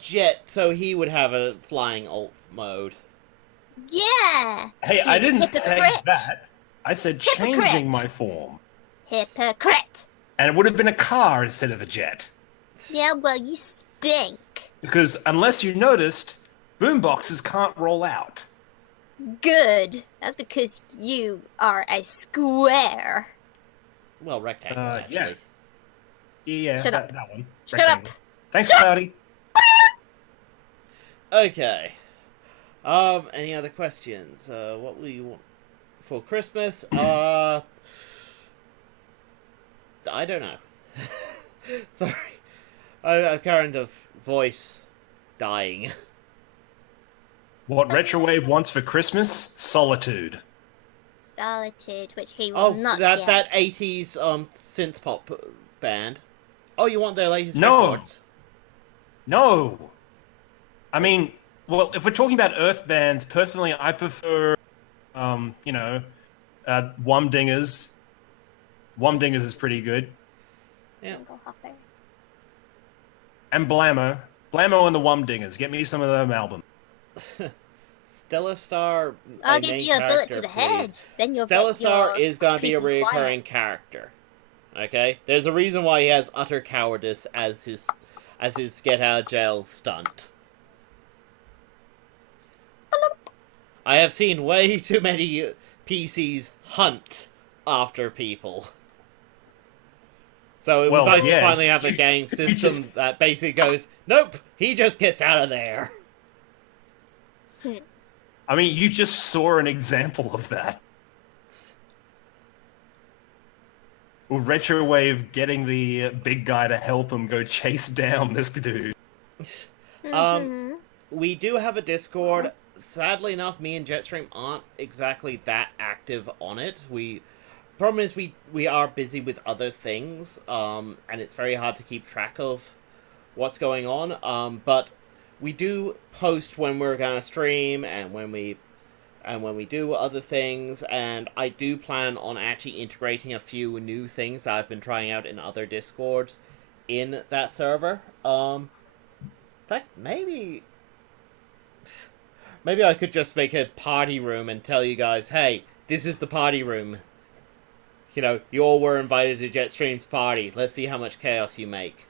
jet so he would have a flying alt mode. Yeah. Hey, I didn't say Hypocrite. that. I said Hypocrite. changing my form. Hypocrite. And it would have been a car instead of a jet. Yeah, well, you stink. Because unless you noticed, boomboxes can't roll out. Good. That's because you are a square. Well, rectangle, actually. Yeah. Yeah, Shut up. that one. Shut up. Rectangle. Thanks, Cloudy. Okay. Any other questions? What will you want for Christmas? I don't know. Sorry. A current of voice dying. What Retrowave wants for Christmas? Solitude. Solitude, which he will not get. that 80s synth pop band. Oh, you want their latest No. records? No! I mean, well, if we're talking about Earth bands, personally, I prefer, Wumdingers. Wumdingers is pretty good. Yeah. And Blammo. Blammo and the Wumdingers. Get me some of them albums. Stellar Star. I'll give you a bullet to the head. Then you'll Stellar get Star your is going to be a peace and quiet. recurring character. Okay, there's a reason why he has utter cowardice as his get out of jail stunt. I have seen way too many PCs hunt after people. So it was nice to finally have a game system that basically goes, nope, he just gets out of there. I mean, you just saw an example of that. Retrowave getting the big guy to help him go chase down this dude. We do have a Discord. Sadly enough, me and JetStream aren't exactly that active on it. Problem is we are busy with other things, and it's very hard to keep track of what's going on. But we do post when we're gonna stream and when we do other things, and I do plan on actually integrating a few new things that I've been trying out in other Discords in that server. In fact, maybe I could just make a party room and tell you guys, hey, this is the party room. You know, you all were invited to JetStream's party. Let's see how much chaos you make.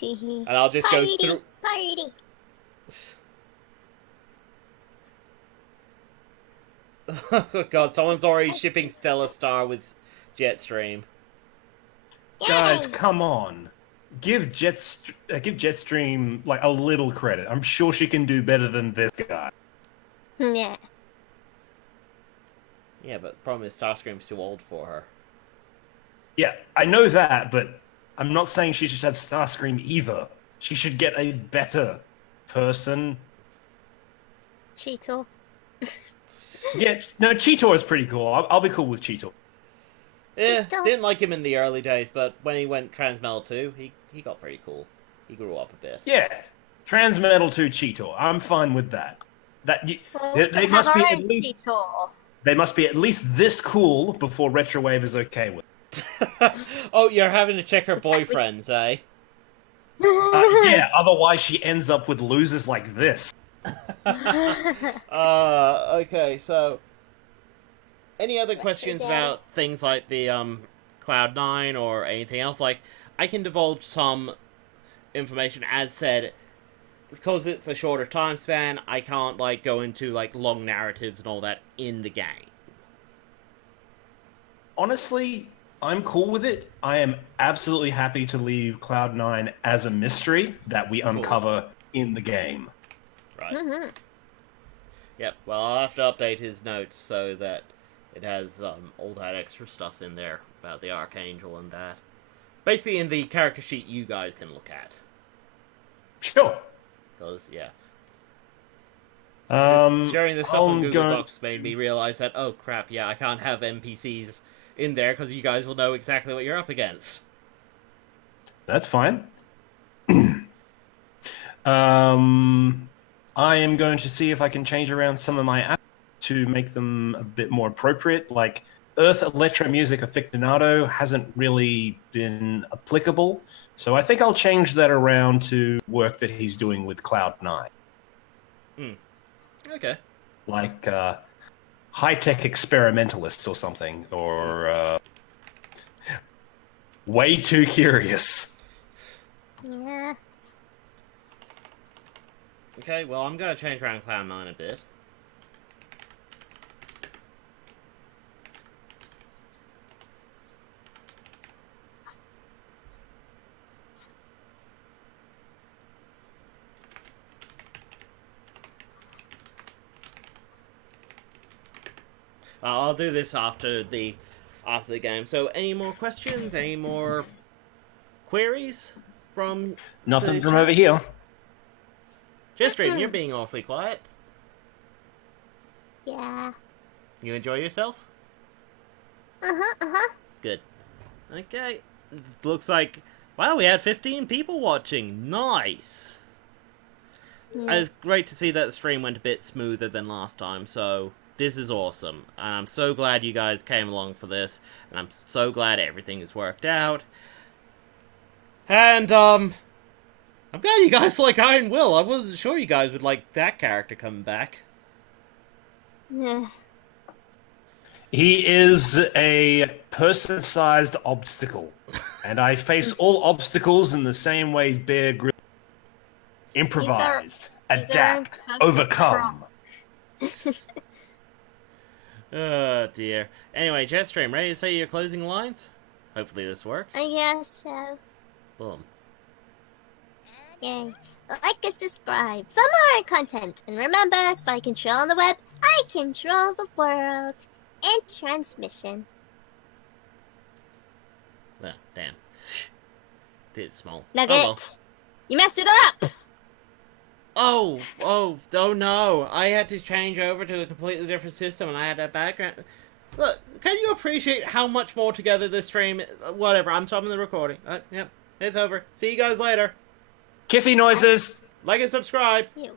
And I'll just go through... Party! Oh god, someone's already shipping Stellar Star with JetStream. Guys, come on. Give JetStream like a little credit. I'm sure she can do better than this guy. Yeah. Yeah, but the problem is Starscream's too old for her. Yeah, I know that, but I'm not saying she should have Starscream either. She should get a better person. Cheetor. Yeah, no, Cheetor is pretty cool. I'll be cool with Cheetor. Yeah, Cheetor. didn't like him in the early days, but when he went Transmetal 2, he got pretty cool. He grew up a bit. Yeah, Transmetal 2 Cheetor. I'm fine with that. Well, They must be at least Cheetor. they must be at least this cool before Retrowave is okay with it. Oh, you're having to check her boyfriends, eh? Yeah, otherwise she ends up with losers like this. Okay, so any other questions day? about things like the Cloud9 or anything else? Like, I can divulge some information. As said, because it's a shorter time span, I can't like go into like long narratives and all that in the game. Honestly, I'm cool with it. I am absolutely happy to leave Cloud9 as a mystery that we uncover in the game. Right. Mm-hmm. Yep. Well, I'll have to update his notes so that it has all that extra stuff in there about the Archangel and that. Basically, in the character sheet you guys can look at. Sure. Because, yeah. Um, Sharing this stuff on I'm Google going- Docs made me realize that, oh crap, yeah, I can't have NPCs in there because you guys will know exactly what you're up against. That's fine. I am going to see if I can change around some of my apps to make them a bit more appropriate. Like Earth Electro Music Aficionado hasn't really been applicable, so I think I'll change that around to work that he's doing with Cloud9. Okay. Like high-tech experimentalist or something, or way too curious. Yeah. Okay, well, I'm going to change around Cloud9 a bit. I'll do this after the game. So, any more questions? Any more queries from Nothing the from chat? over here. JetStream, you're being awfully quiet. Yeah. You enjoy yourself? Uh-huh. Good. Okay. Looks like, wow, we had 15 people watching. Nice. Yeah. It's great to see that the stream went a bit smoother than last time, so this is awesome. And I'm so glad you guys came along for this, and I'm so glad everything has worked out. And, I'm glad you guys like Iron Will. I wasn't sure you guys would like that character coming back. Yeah. He is a person-sized obstacle, and I face all obstacles in the same ways Bear Grylls. Improvise, adapt, overcome. Oh, dear. Anyway, JetStream, ready to say your closing lines? Hopefully this works. I guess so. Boom. Yay. Like and subscribe for more content. And remember, by controlling the web, I control the world. And transmission. Ah, damn. Did it small. Nugget! Oh, well. You messed it up! Oh no. I had to change over to a completely different system and I had a background. Look, can you appreciate how much more together this stream... Whatever, I'm stopping the recording. Yep, it's over. See you guys later. Kissy noises! Like and subscribe. Ew.